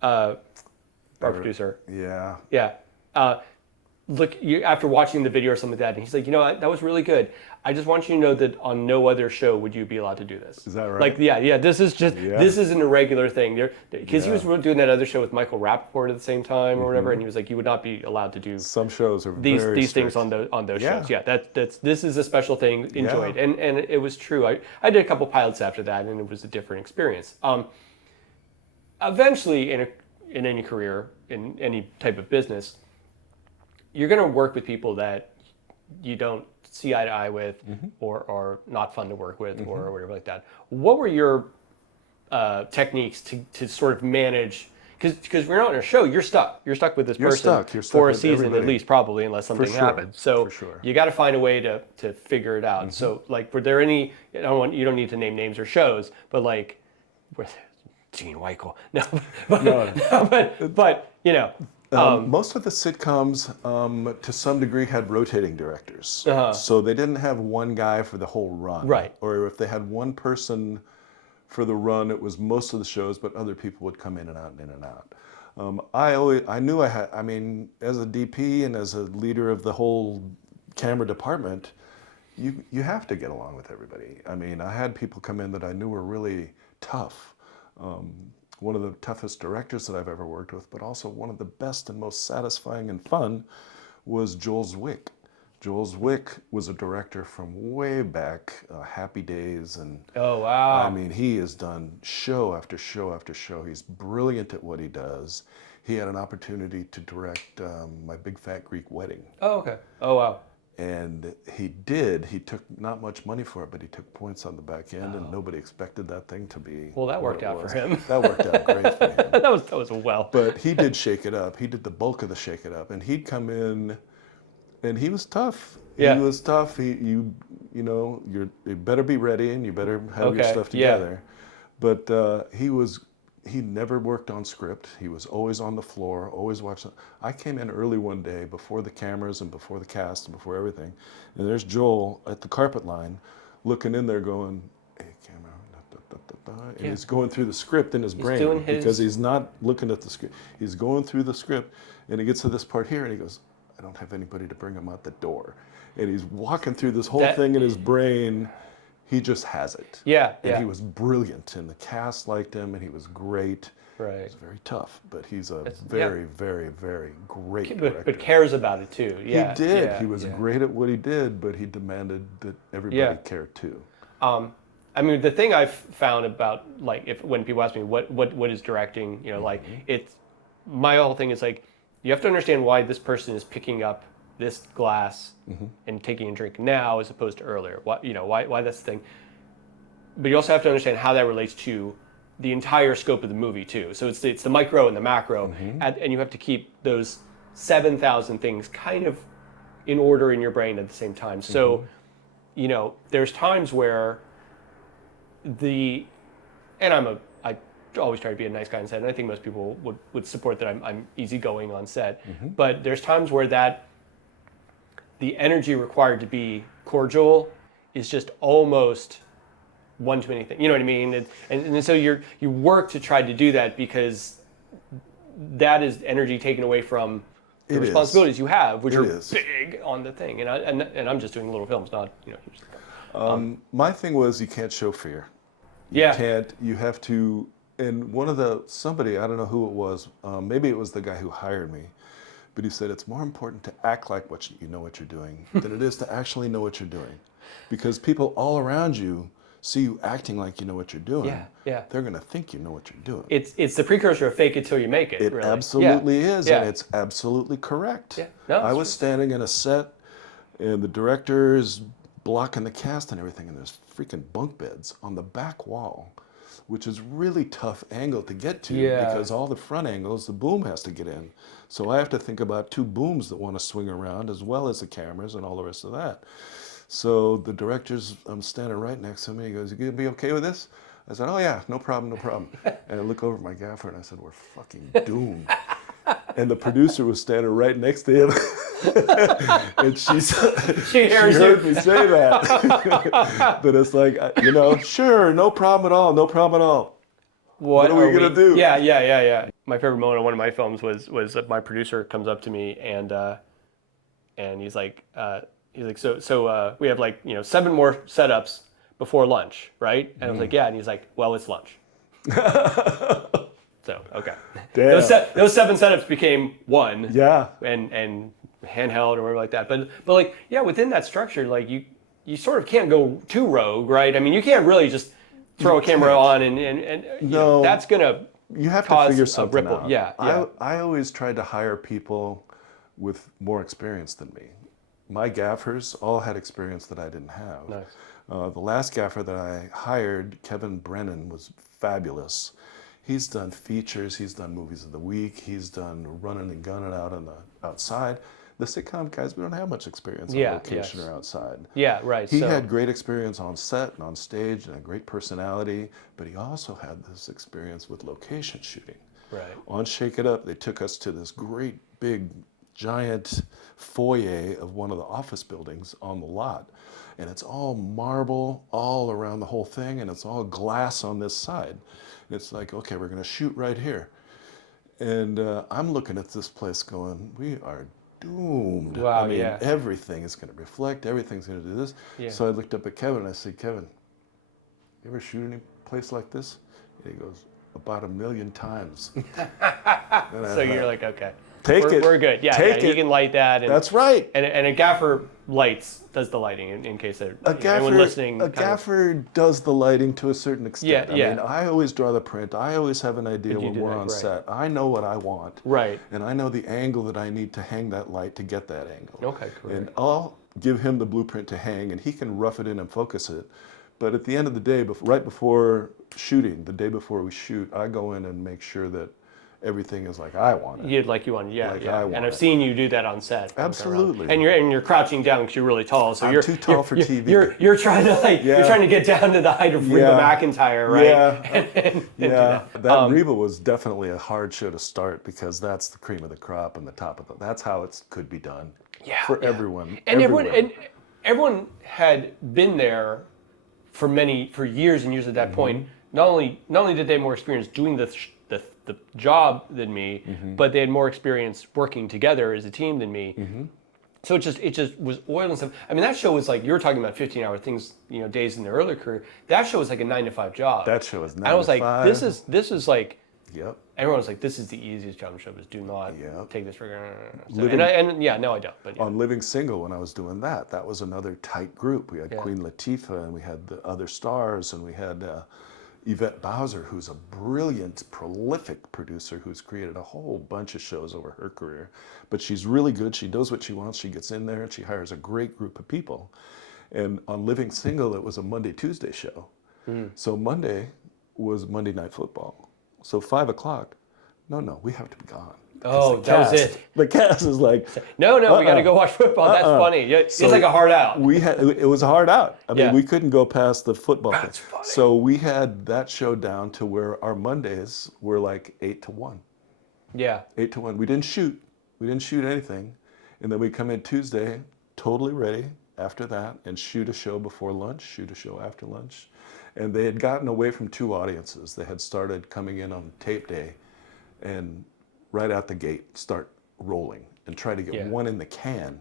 our producer. Yeah. After watching the video or something like that, and he's like, that was really good. I just want you to know that on no other show would you be allowed to do this. Is that right? Like, yeah. This isn't a regular thing. Because he was doing that other show with Michael Rappaport at the same time or whatever, and he was like, you would not be allowed to do Some shows are these very things strict. on those Yeah. shows. Yeah, this is a special thing. Enjoyed, and it was true. I did a couple pilots after that, and it was a different experience. Eventually, in any career, in any type of business, you're going to work with people that you don't see eye to eye with or are not fun to work with or whatever like that. What were your techniques to sort of manage? because we're not in a show, you're stuck. You're stuck with this You're person stuck for a with season everybody. at least, probably, unless something sure, happens. So for sure. you got to find a way to figure it out. So like, were there any? You don't need to name names or shows, but like, Gene Weichel. No, but you know. Most of the sitcoms, to some degree, had rotating directors. So they didn't have one guy for the whole run. Right. Or if they had one person for the run, it was most of the shows, but other people would come in and out and in and out. I knew I mean, as a DP and as a leader of the whole camera department, you have to get along with everybody. I mean, I had people come in that I knew were really tough. One of the toughest directors that I've ever worked with, but also one of the best and most satisfying and fun was Joel Zwick. Joel Zwick was a director from way back, Happy Days, and Oh wow! I mean, he has done show after show after show. He's brilliant at what he does. He had an opportunity to direct My Big Fat Greek Wedding. Oh okay. Oh wow. And he did. He took not much money for it, but he took points on the back end, and nobody expected that thing to be. Well, that what worked it out was. for him. That worked out great for him. that was well. But he did Shake It Up. He did the bulk of the Shake It Up, and he'd come in, and he was tough. Yeah. He was tough. You better be ready, and you better have your Okay, stuff yeah. together. But he never worked on script. He was always on the floor, always watching. I came in early one day before the cameras and before the cast and before everything, and there's Joel at the carpet line, looking in there going, "Hey, camera," and Yeah. he's going through the script in his brain doing his- because he's not looking at the script. He's going through the script, and he gets to this part here, and he goes, "I don't have anybody to bring him out the door," and he's walking through this whole thing in his brain. He just has it. Yeah, And yeah. he was brilliant, and the cast liked him, and he was great. Right. He's very tough, but he's a yeah. very, very, very great director. But cares about it too. Yeah. He did. Yeah, He was yeah. great at what he did, but he demanded that everybody Yeah. cared too. I mean, the thing I've found about like when people ask me what is directing, you know, like it's my whole thing is like you have to understand why this person is picking up this glass and taking a drink now as opposed to earlier. Why that's the thing. But you also have to understand how that relates to the entire scope of the movie too. So it's the micro and the macro, and you have to keep those 7,000 things kind of in order in your brain at the same time. So, you know, there's times where I always try to be a nice guy on set, and I think most people would support that I'm easygoing on set. But there's times where the energy required to be cordial is just almost one too many things. You know what I mean? And so you work to try to do that because that is energy taken away from the It is. responsibilities you have, which It are is. big on the thing. And I'm just doing little films, not huge. My thing was you can't show fear. Yeah. You have to, and somebody, I don't know who it was, maybe it was the guy who hired me, but he said it's more important to act like you know what you're doing than it is to actually know what you're doing. Because people all around you see you acting like you know what you're doing. Yeah. They're going to think you know what you're doing. It's the precursor of fake it till you make it. It really. absolutely is, Yeah. and it's absolutely correct. Yeah. No, I it's was true. standing in a set, and the director is blocking the cast and everything, and there's freaking bunk beds on the back wall, which is really tough angle to get to because all the front angles, the boom has to get in. So I have to think about two booms that want to swing around as well as the cameras and all the rest of that. So the director's standing right next to me. He goes, "You gonna be okay with this?" I said, "Oh yeah, no problem, no problem." And I look over at my gaffer and I said, "We're fucking doomed." And the producer was standing right next to him. And she heard me say that. But it's like, sure, no problem at all, no problem at all. What are we going to do? Yeah. My favorite moment in one of my films was that my producer comes up to me and he's like, so we have 7 more setups before lunch, right? And I was like, yeah. And he's like, well, it's lunch. So, okay. Damn. Those 7 setups became 1. Yeah. And handheld or whatever like that. But like, yeah, within that structure, like you sort of can't go too rogue, right? I mean, you can't really just throw a camera on and No. that's gonna You have to cause figure a something ripple. out. Yeah. I always tried to hire people with more experience than me. My gaffers all had experience that I didn't have. Nice. The last gaffer that I hired, Kevin Brennan, was fabulous. He's done features, he's done movies of the week, he's done running and gunning out on the outside. The sitcom guys, we don't have much experience on location or outside. Yeah, right. He had great experience on set and on stage and a great personality, but he also had this experience with location shooting. Right. On Shake It Up, they took us to this great big giant foyer of one of the office buildings on the lot. And it's all marble all around the whole thing, and it's all glass on this side. And it's like, okay, we're going to shoot right here. And I'm looking at this place going, we are doomed. Wow, I mean, everything is going to reflect, everything's going to do this. Yeah. So I looked up at Kevin and I said, Kevin, you ever shoot any place like this? And he goes, about 1 million times. So you're like, okay. We're good. Yeah, you can light that. And, that's right. And a gaffer lights, does the lighting in case anyone listening. A gaffer does the lighting to a certain extent. Yeah. I mean, I always draw the print. I always have an idea when we're on set. I know what I want. Right. And I know the angle that I need to hang that light to get that angle. Okay, correct. And I'll give him the blueprint to hang, and he can rough it in and focus it. But at the end of the day, right before shooting, the day before we shoot, I go in and make sure that everything is like I want it. You want, yeah. I want and I've seen you do that on set. Absolutely. And you're crouching down because you're really tall. So I'm too tall for TV. You're trying to you're trying to get down to the height of Reba McEntire, right? Yeah. And that Reba was definitely a hard show to start because that's the cream of the crop and the top of the. That's how it could be done. Yeah. For everyone. And everyone had been there for years and years at that point. Not only did they have more experience doing the job than me, but they had more experience working together as a team than me. So it just was oil and stuff. I mean, that show was like, you were talking about 15-hour things, days in their earlier career. That show was like a 9-to-5 job. That show was 9 to 5. And I was like, this is like. Yep. Everyone was like, this is the easiest job in the show. Just do not take this for granted. No, I don't. But on Living Single, when I was doing that was another tight group. We had Queen Latifah, and we had the other stars, and we had Yvette Bowser, who's a brilliant, prolific producer who's created a whole bunch of shows over her career. But she's really good. She knows what she wants. She gets in there and she hires a great group of people. And on Living Single, it was a Monday, Tuesday show. So Monday was Monday Night Football. So 5 o'clock, no, we have to be gone. Oh, that was it. The cast is like, no, we got to go watch football. That's funny. It's like a hard out. It was a hard out. I mean, we couldn't go past the football thing. That's funny. So we had that show down to where our Mondays were like 8 to 1. Yeah. 8 to 1. We didn't shoot anything. And then we come in Tuesday, totally ready after that, and shoot a show before lunch, shoot a show after lunch. And they had gotten away from 2 audiences. They had started coming in on tape day and right out the gate start rolling and try to get one in the can.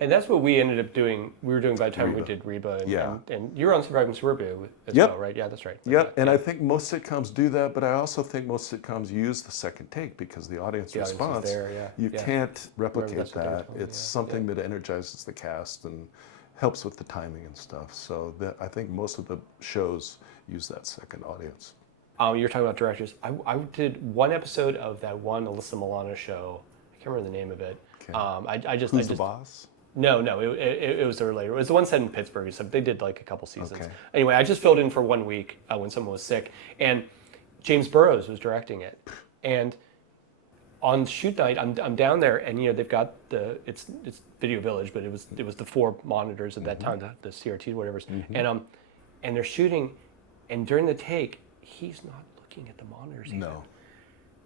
And that's what we ended up doing. We were doing by the time we did Reba. And you were on Surviving Suburbia as well, right? Yeah, that's right. And I think most sitcoms do that, but I also think most sitcoms use the second take because the audience response, you can't replicate that. It's something that energizes the cast and helps with the timing and stuff. So I think most of the shows use that second audience. You're talking about directors. I did one episode of that one Alyssa Milano show. I can't remember the name of it. Okay. Who's the boss? No, it was later. It was the one set in Pittsburgh, so they did like a couple seasons. Okay. Anyway, I just filled in for 1 week when someone was sick, and James Burrows was directing it. And on shoot night, I'm down there, and they've got it's Video Village, but it was the 4 monitors at that time, the CRT, whatever's, and they're shooting, and during the take, he's not looking at the monitors even. No.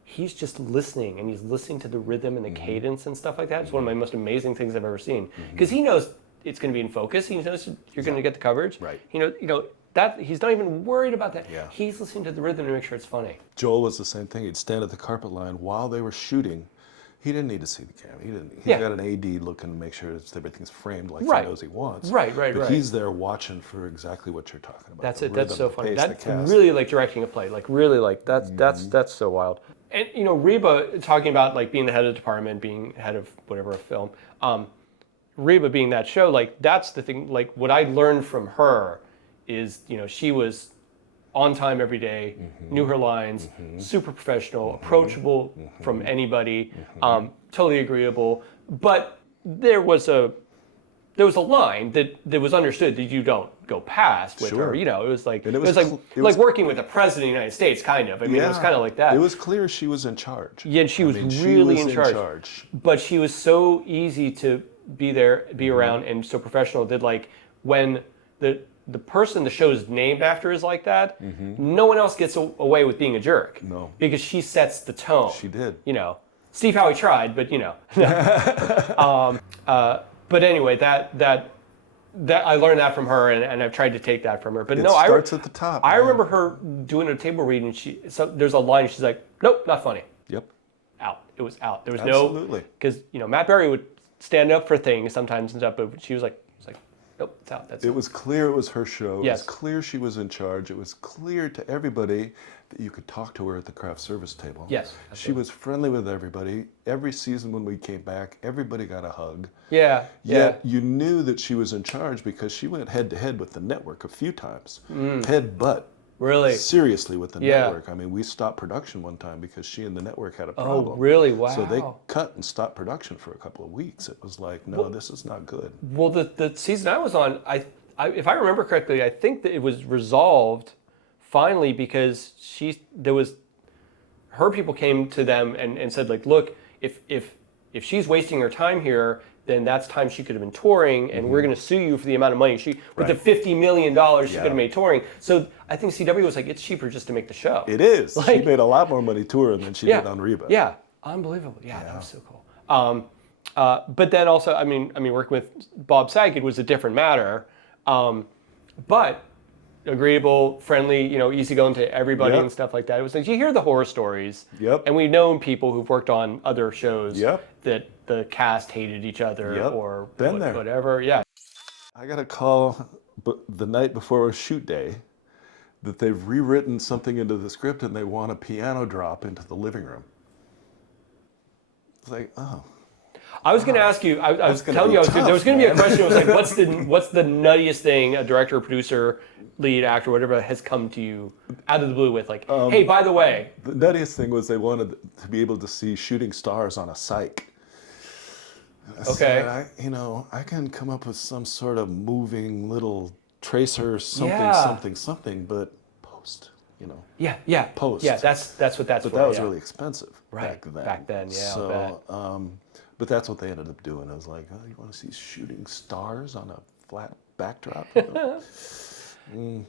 He's just listening, and he's listening to the rhythm and the cadence and stuff like that. It's one of my most amazing things I've ever seen. Because he knows it's going to be in focus. He knows you're going to get the coverage. Right. That he's not even worried about that. Yeah. He's listening to the rhythm to make sure it's funny. Joel was the same thing. He'd stand at the carpet line while they were shooting. He didn't need to see the camera. He's got an AD looking to make sure everything's framed like he knows he wants. Right. But he's there watching for exactly what you're talking about. That's it. That's so funny. That's really like directing a play. Like really like that's so wild. And Reba talking about like being the head of the department, being head of whatever a film. Reba being that show, like that's the thing. Like what I learned from her is she was on time every day, knew her lines, super professional, approachable from anybody, totally agreeable. But there was a there was a line that was understood that you don't go past with Sure. her. You know, it was like And it was like working with the president of the United States, kind of. I mean, it was kind of like that. It was clear she was in charge. Yeah, and she was she really was in charge. But she was so easy to be there, be around, and so professional that like when the person the show is named after is like that, no one else gets away with being a jerk. No. Because she sets the tone. She did. You know, Steve Howie tried, but you know. But anyway, that I learned that from her, and I've tried to take that from her. But It no, starts at the top. I man. remember her doing a table read, and there's a line. She's like, "Nope, not funny." Yep. Out. It was out. There was Absolutely. because Matt Berry would stand up for things sometimes and stuff, but she was like, "Nope, it's out." That's It was clear it was her show. Yes. It was clear she was in charge. It was clear to everybody that you could talk to her at the craft service table. Yes, She absolutely. was friendly with everybody. Every season when we came back, everybody got a hug. Yeah. Yet you knew that she was in charge because she went head to head with the network a few times. Head butt. Really? Seriously with the Yeah. network. I mean, we stopped production one time because she and the network had a problem. Oh, really? Wow. So they cut and stopped production for a couple of weeks. It was like, no, this is not good. Well, the season I was on, I if I remember correctly, I think that it was resolved finally because her people came to them and said like, look, if she's wasting her time here, then that's time she could have been touring, and we're going to sue you for the amount of money with the $50 million she could have made touring. So I think CW was like, it's cheaper just to make the show. It is. Like- She made a lot more money touring than she did on Reba. Yeah, unbelievable. Yeah, that was so cool. But then also, I mean, working with Bob Saget was a different matter, but agreeable, friendly, easygoing to everybody Yep. and stuff like that. It was like you hear the horror stories, Yep. and we've known people who've worked on other shows Yep. that the cast hated each other Yep. or Been there. whatever. Yeah. I got a call the night before a shoot day that they've rewritten something into the script and they want a piano drop into the living room. It's like, oh. I was going to ask you. I was gonna telling be you, tough, there was going to be a man. question. It was like, what's the nuttiest thing a director, producer, lead actor, whatever, has come to you out of the blue with? Like, hey, by the way. The nuttiest thing was they wanted to be able to see shooting stars on a psych. I said, I can come up with some sort of moving little tracer, something, but post, Yeah. Post. Yeah, that's what that's But for. that was yeah. really expensive back then. Back then, yeah, I'll So, but that's what they ended up doing. I was like, oh, you want to see shooting stars on a flat backdrop?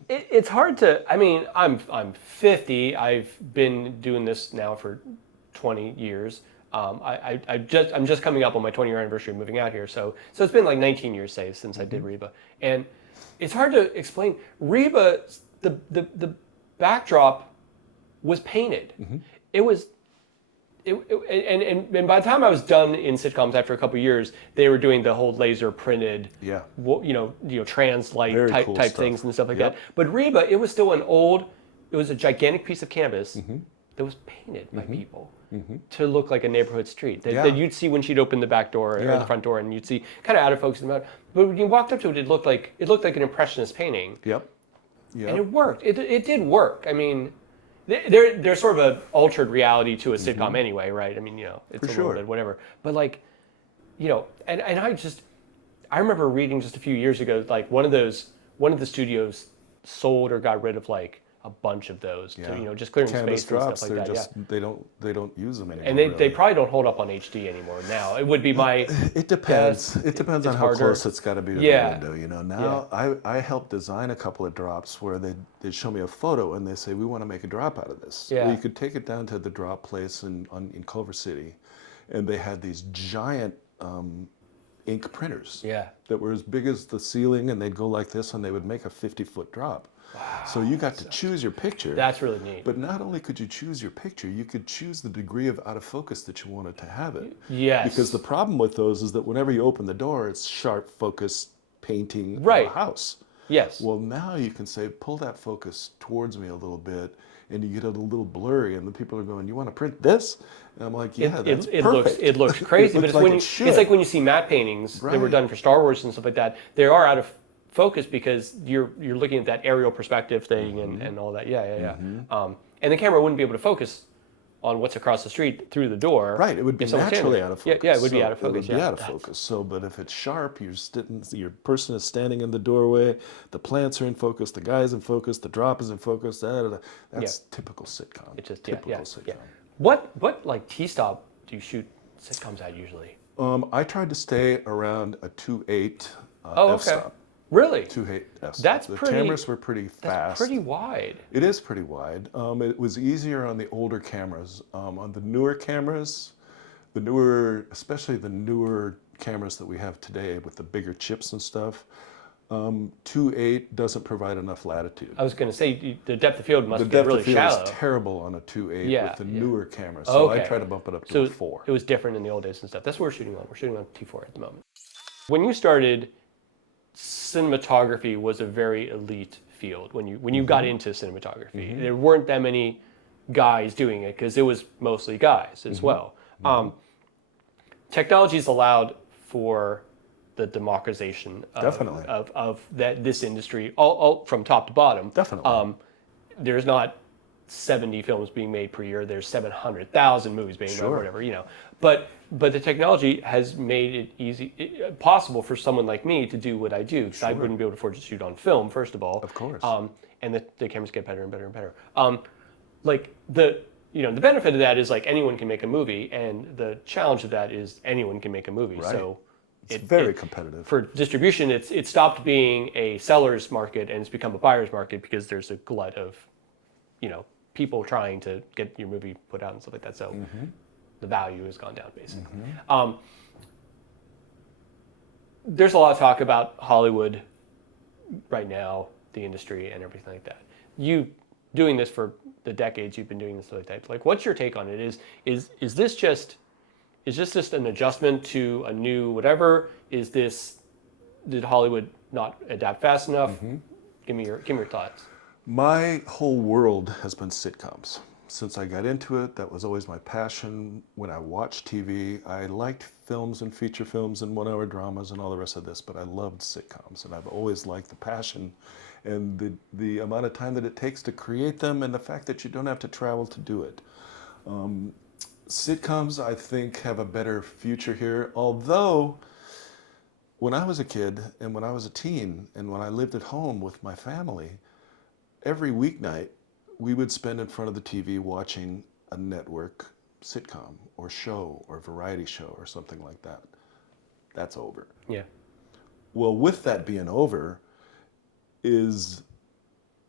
It's hard to. I mean, I'm 50. I've been doing this now for 20 years. I'm just coming up on my 20-year anniversary of moving out here. So it's been like 19 years, say, since I did Reba, and it's hard to explain. Reba, the backdrop was painted. It was. And by the time I was done in sitcoms after a couple of years, they were doing the whole laser printed, trans light Very type cool stuff. things and stuff like Yep. that. But Reba, it was still it was a gigantic piece of canvas that was painted by people to look like a neighborhood street that you'd see when she'd open the back door or the front door, and you'd see kind of out of focus about. But when you walked up to it, it looked like an impressionist painting. Yep. And it worked. It did work. I mean. There's sort of an altered reality to a sitcom anyway, right? I mean, it's For a sure. little bit whatever. But like, and I remember reading just a few years ago, like one of the studios sold or got rid of like a bunch of those to, just clearing Canvas space drops, and stuff like that. they don't use them anymore. And they really. probably don't hold up on HD anymore now. It would be my It depends. guess. It depends on It's how harder. close it's got to be to Yeah. the window. Now I helped design a couple of drops where they'd show me a photo and they say, we want to make a drop out of this. Yeah. Well, you could take it down to the drop place in Culver City, and they had these giant ink printers that were as big as the ceiling, and they'd go like this, and they would make a 50-foot drop. Wow. So you got to choose your picture. That's really neat. But not only could you choose your picture, you could choose the degree of out of focus that you wanted to have it. Yes. Because the problem with those is that whenever you open the door, it's sharp focus painting Right. of a house. Yes. Well, now you can say, pull that focus towards me a little bit, and you get it a little blurry, and the people are going, you want to print this? And I'm like, yeah, that's perfect. It looks crazy, It but looks like it it's should. like when you see matte paintings that were Right. done for Star Wars and stuff like that. They are out of focus because you're looking at that aerial perspective thing and all that. Yeah. And the camera wouldn't be able to focus on what's across the street through the door. Right, it would be if someone's standing naturally there. out of focus. Yeah, it would be So out of focus. It would be out of focus. So, but if it's sharp, your person is standing in the doorway, the plants are in focus, the guy's in focus, the drop is in focus. That's typical sitcom. It's just typical sitcom. What like T-stop do you shoot sitcoms at usually? I tried to stay around a 2.8 Oh, okay. f-stop. Really? 2.8 f-stop. That's the pretty. cameras were pretty fast. That's pretty wide. It is pretty wide. It was easier on the older cameras. On the newer cameras, especially the newer cameras that we have today with the bigger chips and stuff, 2.8 doesn't provide enough latitude. I was going to say the depth of field must The be depth really of field shallow. is terrible on a 2.8 Yeah, with the yeah. newer cameras. So Okay. I try to bump it up to So a 4. it was different in the old days and stuff. That's what we're shooting on. We're shooting on T4 at the moment. When you started, cinematography was a very elite field. When you got into cinematography, there weren't that many guys doing it because it was mostly guys as well. Technology's allowed for the democratization Definitely. of this industry, all from top to bottom. Definitely. There's not 70 films being made per year. There's 700,000 movies being made, Sure. whatever, But the technology has made it possible for someone like me to do what I do, because I wouldn't be able to afford to shoot on film, first of all. Of course. And the cameras get better and better and better. Like the benefit of that is like anyone can make a movie, and the challenge of that is anyone can make a movie. Right. So It's very competitive. for distribution, it stopped being a seller's market and it's become a buyer's market because there's a glut of, people trying to get your movie put out and stuff like that. So the value has gone down basically. There's a lot of talk about Hollywood right now, the industry and everything like that. You doing this for the decades you've been doing this like that. Like, what's your take on it? Is this just an adjustment to a new whatever? Did Hollywood not adapt fast enough? Give me your thoughts. My whole world has been sitcoms. Since I got into it, that was always my passion. When I watched TV, I liked films and feature films and 1-hour dramas and all the rest of this, but I loved sitcoms, and I've always liked the passion and the amount of time that it takes to create them and the fact that you don't have to travel to do it. Sitcoms, I think, have a better future here, although when I was a kid and when I was a teen and when I lived at home with my family, every weeknight we would spend in front of the TV watching a network sitcom or show or variety show or something like that. That's over. Yeah. Well, with that being over is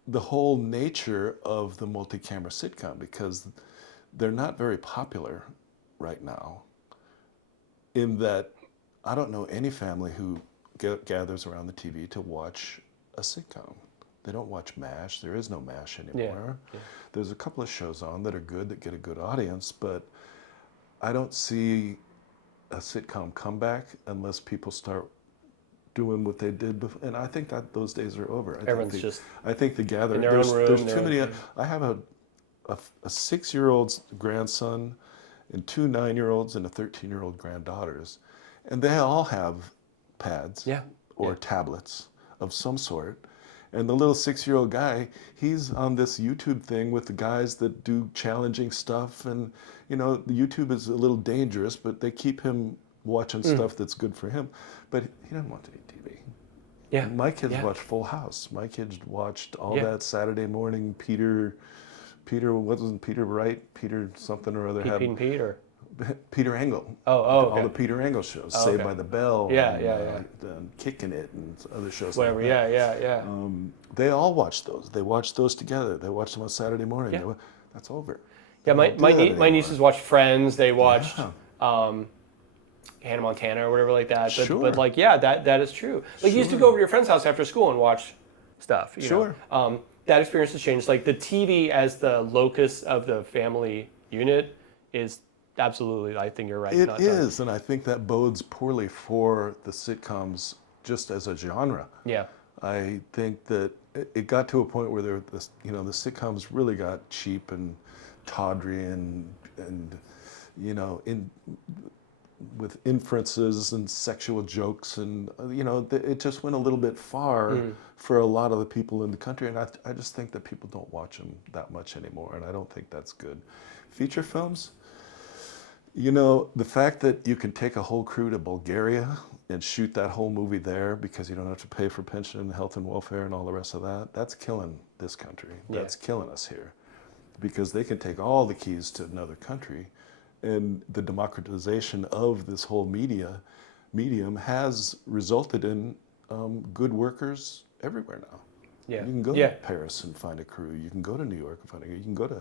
the whole nature of the multi-camera sitcom, because they're not very popular right now, in that I don't know any family who gathers around the TV to watch a sitcom. They don't watch MASH. There is no MASH anymore. Yeah. There's a couple of shows on that are good, that get a good audience, but I don't see a sitcom comeback unless people start doing what they did before. And I think that those days are over. I think the gathering, in their own room, there's too many. I have a 6-year-old grandson and 2 9-year-olds and a 13-year-old granddaughters, and they all have pads or tablets of some sort. And the little 6-year-old guy, he's on this YouTube thing with the guys that do challenging stuff. And, the YouTube is a little dangerous, but they keep him watching stuff that's good for him. But he doesn't watch any TV. Yeah. My kids watched Full House. My kids watched all that Saturday morning. Peter, wasn't Peter Wright? Peter something or other. Pete and Pete, or? Peter Engel. Okay. All the Peter Engel shows. Oh, Saved okay. by the Bell. And Kicking It and other shows. Whatever. Like that. Yeah. They all watched those. They watched those together. They watched them on Saturday morning. Yeah. That's over. Yeah, my nieces watched Friends. They watched Hannah Montana or whatever like that. But like, that is true. Like, you used to go over to your friend's house after school and watch stuff. You know? That experience has changed. Like, the TV as the locus of the family unit is absolutely, I think you're right. It is, and I think that bodes poorly for the sitcoms just as a genre. Yeah. I think that it got to a point where the sitcoms really got cheap and tawdry and with inferences and sexual jokes, and it just went a little bit far for a lot of the people in the country, and I just think that people don't watch them that much anymore, and I don't think that's good. Feature films, the fact that you can take a whole crew to Bulgaria and shoot that whole movie there because you don't have to pay for pension and health and welfare and all the rest of that, that's killing this country. That's killing us here, because they can take all the keys to another country. And the democratization of this whole medium has resulted in good workers everywhere now. Yeah. You can go to Paris and find a crew. You can go to New York and find a crew. You can go to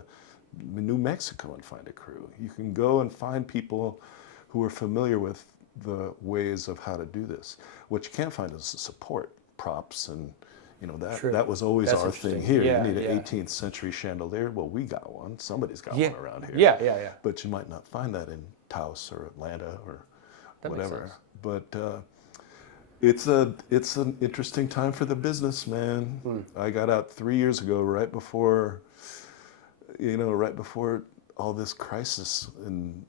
New Mexico and find a crew. You can go and find people who are familiar with the ways of how to do this. What you can't find is the support, props, and that was always our thing here. Yeah, you need an 18th century chandelier. Well, we got one. Somebody's got one around here. Yeah. But you might not find that in Taos or Atlanta or That whatever. But it's an interesting time for the business, man. I got out 3 years ago, right before all this crisis, and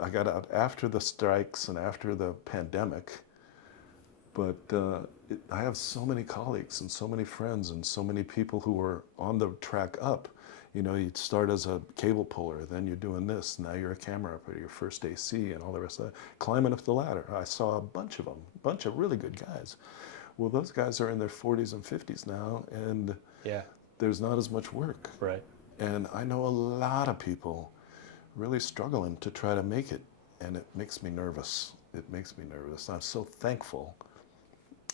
I got out after the strikes and after the pandemic. But I have so many colleagues and so many friends and so many people who are on the track up. You start as a cable puller, then you're doing this, now you're a camera operator, your first AC and all the rest of that. Climbing up the ladder. I saw a bunch of them, a bunch of really good guys. Well, those guys are in their 40s and 50s now, and there's not as much work. Right. And I know a lot of people really struggling to try to make it, and it makes me nervous. I'm so thankful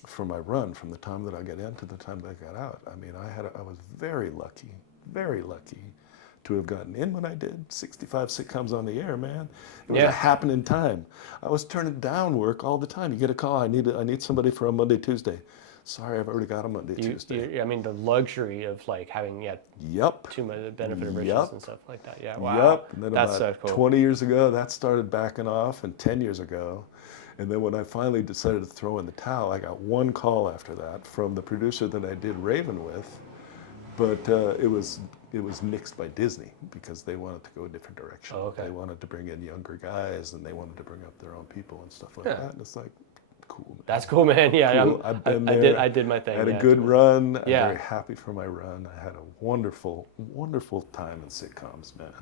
for my run from the time that I got in to the time that I got out. I mean, I was very lucky to have gotten in when I did. 65 sitcoms on the air, man. It was a happening time. I was turning down work all the time. You get a call, I need somebody for a Monday, Tuesday. Sorry, I've already got a Monday, Tuesday. I mean, the luxury of like having too much benefit of riches and stuff like that. Yeah, wow. Yep. And then that's about so cool. 20 years ago, that started backing off, and 10 years ago. And then when I finally decided to throw in the towel, I got one call after that from the producer that I did Raven with, but it was nixed by Disney because they wanted to go a different direction. Oh, okay. They wanted to bring in younger guys, and they wanted to bring up their own people and stuff like that. And it's like, cool, man. That's cool, man. Yeah, cool. I've been there. I did my thing. I had a good run. I'm Yeah. very happy for my run. I had a wonderful, wonderful time in sitcoms, man.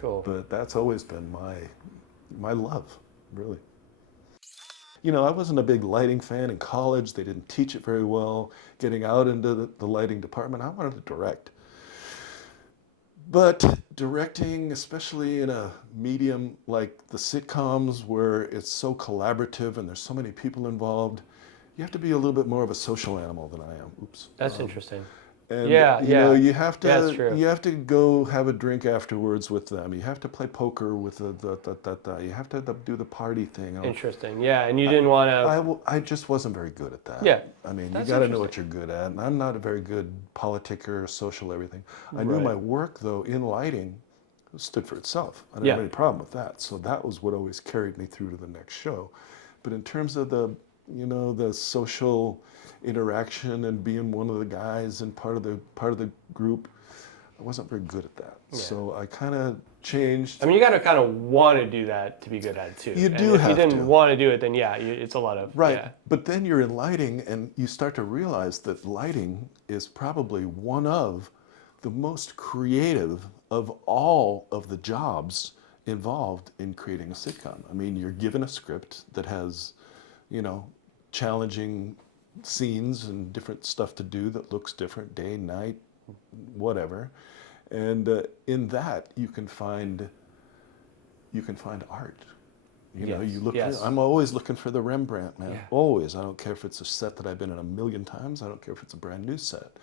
Cool. But that's always been my love, really. I wasn't a big lighting fan in college. They didn't teach it very well. Getting out into the lighting department, I wanted to direct. But directing, especially in a medium like the sitcoms where it's so collaborative and there's so many people involved, you have to be a little bit more of a social animal than I am. Oops. That's interesting. And you have to That's true. you have to go have a drink afterwards with them. You have to play poker with you have to do the party thing. Interesting. Yeah, and you didn't want to. I just wasn't very good at that. Yeah. I mean, That's you got to know what you're good at, and I'm not a very good politicker, social everything. I knew my work though in lighting stood for itself. I didn't have any problem with that. So that was what always carried me through to the next show. But in terms of the social interaction and being one of the guys and part of the group, I wasn't very good at that. Yeah. So I kind of changed. I mean, you got to kind of want to do that to be good at it too. You and do if have you didn't to. want to do it, then it's a lot of right. Yeah. But then you're in lighting, and you start to realize that lighting is probably one of the most creative of all of the jobs involved in creating a sitcom. I mean, you're given a script that has, challenging scenes and different stuff to do that looks different day, night, whatever. And in that you can find art. You look. I'm always looking for the Rembrandt, man. Yeah. Always. I don't care if it's a set that I've been in a million times. I don't care if it's a brand new set.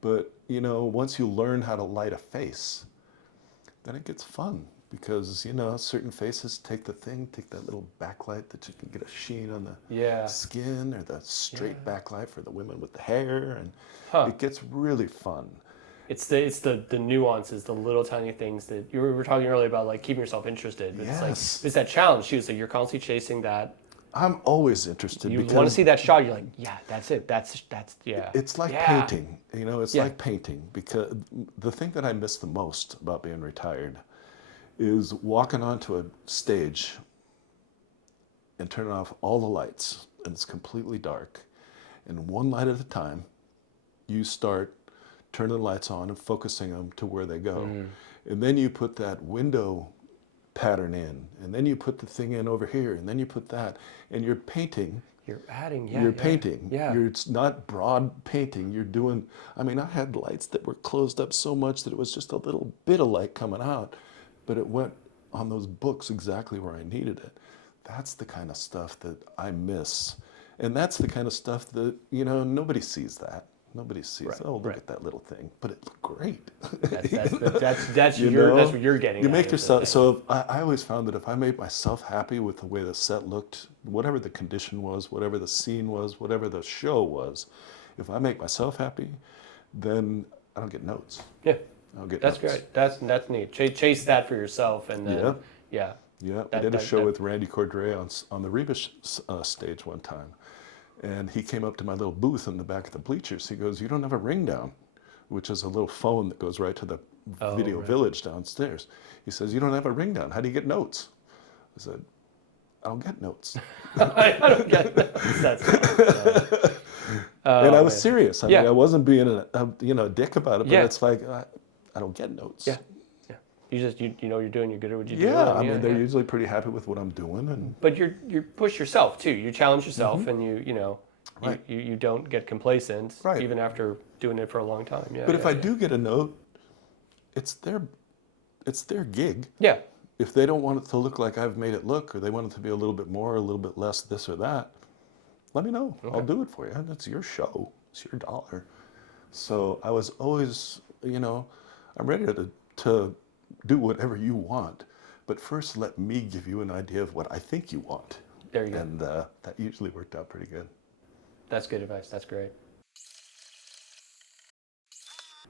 But once you learn how to light a face, then it gets fun. Because, certain faces take that little backlight that you can get a sheen on the skin, or the straight backlight for the women with the hair, and it gets really fun. It's the nuances, the little tiny things that you were talking earlier about, like keeping yourself interested. But it's that challenge too. So you're constantly chasing that. I'm always interested. You want to see that shot. You're like, yeah, that's it. That's yeah. It's like painting. It's like painting, because the thing that I miss the most about being retired is walking onto a stage and turn off all the lights, and it's completely dark. And one light at a time, you start turning the lights on and focusing them to where they go. And then you put that window pattern in, and then you put the thing in over here, and then you put that, and you're painting. You're adding, You're painting. Yeah. It's not broad painting. You're doing, I mean, I had lights that were closed up so much that it was just a little bit of light coming out, but it went on those books exactly where I needed it. That's the kind of stuff that I miss. And that's the kind of stuff that, you know, nobody sees that. Nobody sees, oh, look at that little thing, but it looked great. That's what you're getting. You make yourself, so I always found that if I made myself happy with the way the set looked, whatever the condition was, whatever the scene was, whatever the show was, if I make myself happy, then I don't get notes. Yeah. I'll get That's notes. great. That's neat. Chase that for yourself, and then Yeah, I did a show with Randy Cordray on the Reba stage one time. And he came up to my little booth in the back of the bleachers. He goes, "You don't have a ring down," which is a little phone that goes right to the video village downstairs. He says, "You don't have a ring down. How do you get notes?" I said, "I don't get notes." I don't get notes. That's fun. And I was serious. I mean, I wasn't being a dick about it, but it's like, I don't get notes. Yeah. You just you know what you're doing. You're good at what you do. Yeah, I mean, they're usually pretty happy with what I'm doing, and but you push yourself too. You challenge yourself, and you don't get complacent, even after doing it for a long time. Yeah. But if I do get a note, it's their gig. Yeah. If they don't want it to look like I've made it look, or they want it to be a little bit more, or a little bit less, this or that, let me know. Okay. I'll do it for you. That's your show. It's your dollar. So I was always, I'm ready to do whatever you want, but first let me give you an idea of what I think you want. There you go. And that usually worked out pretty good. That's good advice. That's great.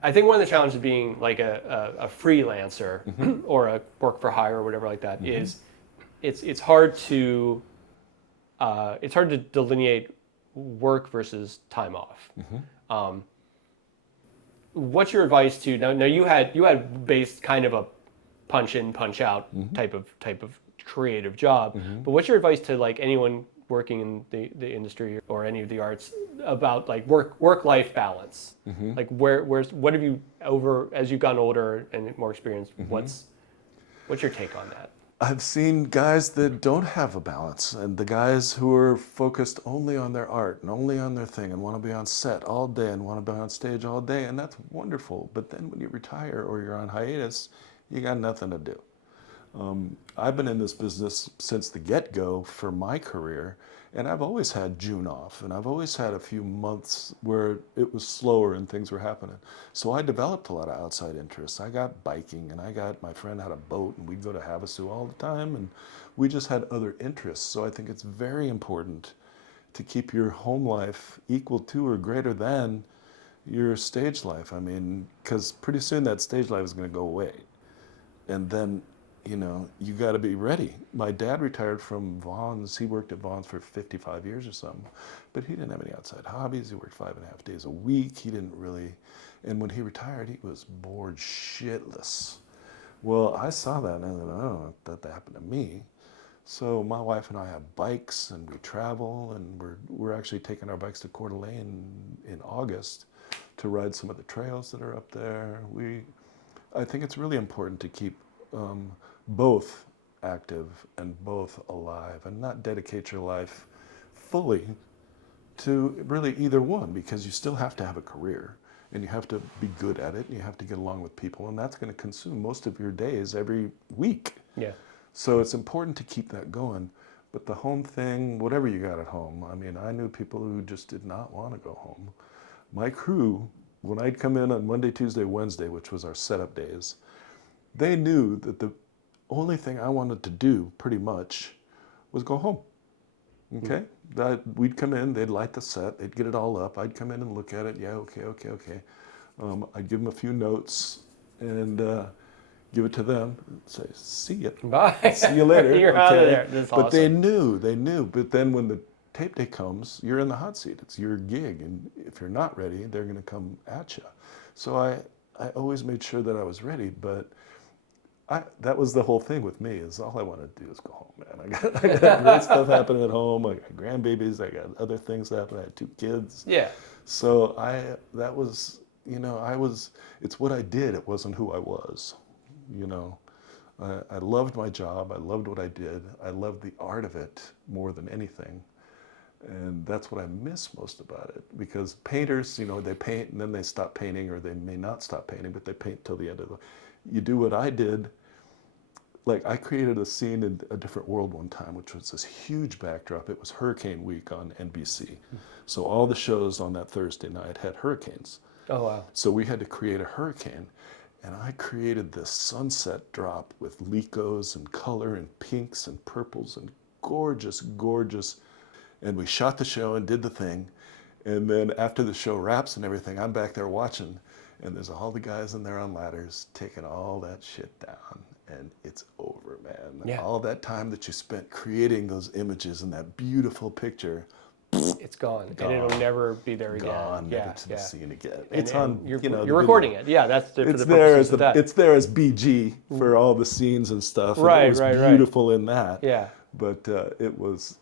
I think one of the challenges of being like a freelancer or a work for hire or whatever like that is it's hard to delineate work versus time off. What's your advice to now you had based kind of a punch in, punch out type of creative job, but what's your advice to like anyone working in the industry or any of the arts about like work-life balance? Like what have you as you've gotten older and more experienced, what's your take on that? I've seen guys that don't have a balance, and the guys who are focused only on their art and only on their thing and want to be on set all day and want to be on stage all day, and that's wonderful. But then when you retire or you're on hiatus, you got nothing to do. I've been in this business since the get-go for my career, and I've always had June off, and I've always had a few months where it was slower and things were happening. So I developed a lot of outside interests. I got biking, and my friend had a boat, and we'd go to Havasu all the time, and we just had other interests. So I think it's very important to keep your home life equal to or greater than your stage life. I mean, because pretty soon that stage life is going to go away. And then you got to be ready. My dad retired from Vaughn's. He worked at Vaughn's for 55 years or something, but he didn't have any outside hobbies. He worked 5.5 days a week. He didn't really, and when he retired, he was bored shitless. Well, I saw that, and I thought, oh, that happened to me. So my wife and I have bikes, and we travel, and we're actually taking our bikes to Coeur d'Alene in August to ride some of the trails that are up there. I think it's really important to keep both active and both alive, and not dedicate your life fully to really either one, because you still have to have a career and you have to be good at it and you have to get along with people, and that's going to consume most of your days every week. Yeah. So it's important to keep that going. But the home thing, whatever you got at home, I mean, I knew people who just did not want to go home. My crew, when I'd come in on Monday, Tuesday, Wednesday, which was our setup days, they knew that the only thing I wanted to do, pretty much, was go home. Okay? That we'd come in, they'd light the set, they'd get it all up. I'd come in and look at it. Yeah, okay. I'd give them a few notes and give it to them. And say, see ya. Bye. See you later. You're out of there. That's but awesome. they knew. But then when the tape day comes, you're in the hot seat. It's your gig, and if you're not ready, they're going to come at you. So I always made sure that I was ready, but That was the whole thing with me, is all I want to do is go home, man. I got great stuff happening at home. I got grandbabies. I got other things happening. I had 2 kids. Yeah. So that was, it's what I did. It wasn't who I was, I loved my job. I loved what I did. I loved the art of it more than anything. And that's what I miss most about it, because painters, they paint and then they stop painting, or they may not stop painting, but they paint till the end of you do what I did. Like, I created a scene in A Different World one time, which was this huge backdrop. It was Hurricane Week on NBC. So all the shows on that Thursday night had hurricanes. Oh, wow. So we had to create a hurricane. And I created this sunset drop with licos and color and pinks and purples and gorgeous, gorgeous. And we shot the show and did the thing. And then after the show wraps and everything, I'm back there watching. And there's all the guys in there on ladders taking all that shit down. And it's over, man. Yeah. All that time that you spent creating those images and that beautiful picture, it's gone. And it'll never be there again. gone, never Yeah, to be seen again. And- It's and on, You're, the you're recording video. it. Yeah, that's for It's the there purposes as of that. it's there as BG for all the scenes and stuff. And Right, it was right, right. beautiful in that. Yeah. But it's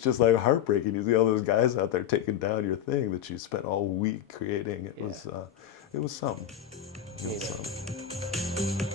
just like heartbreaking. You see all those guys out there taking down your thing that you spent all week creating. It was something. It was something.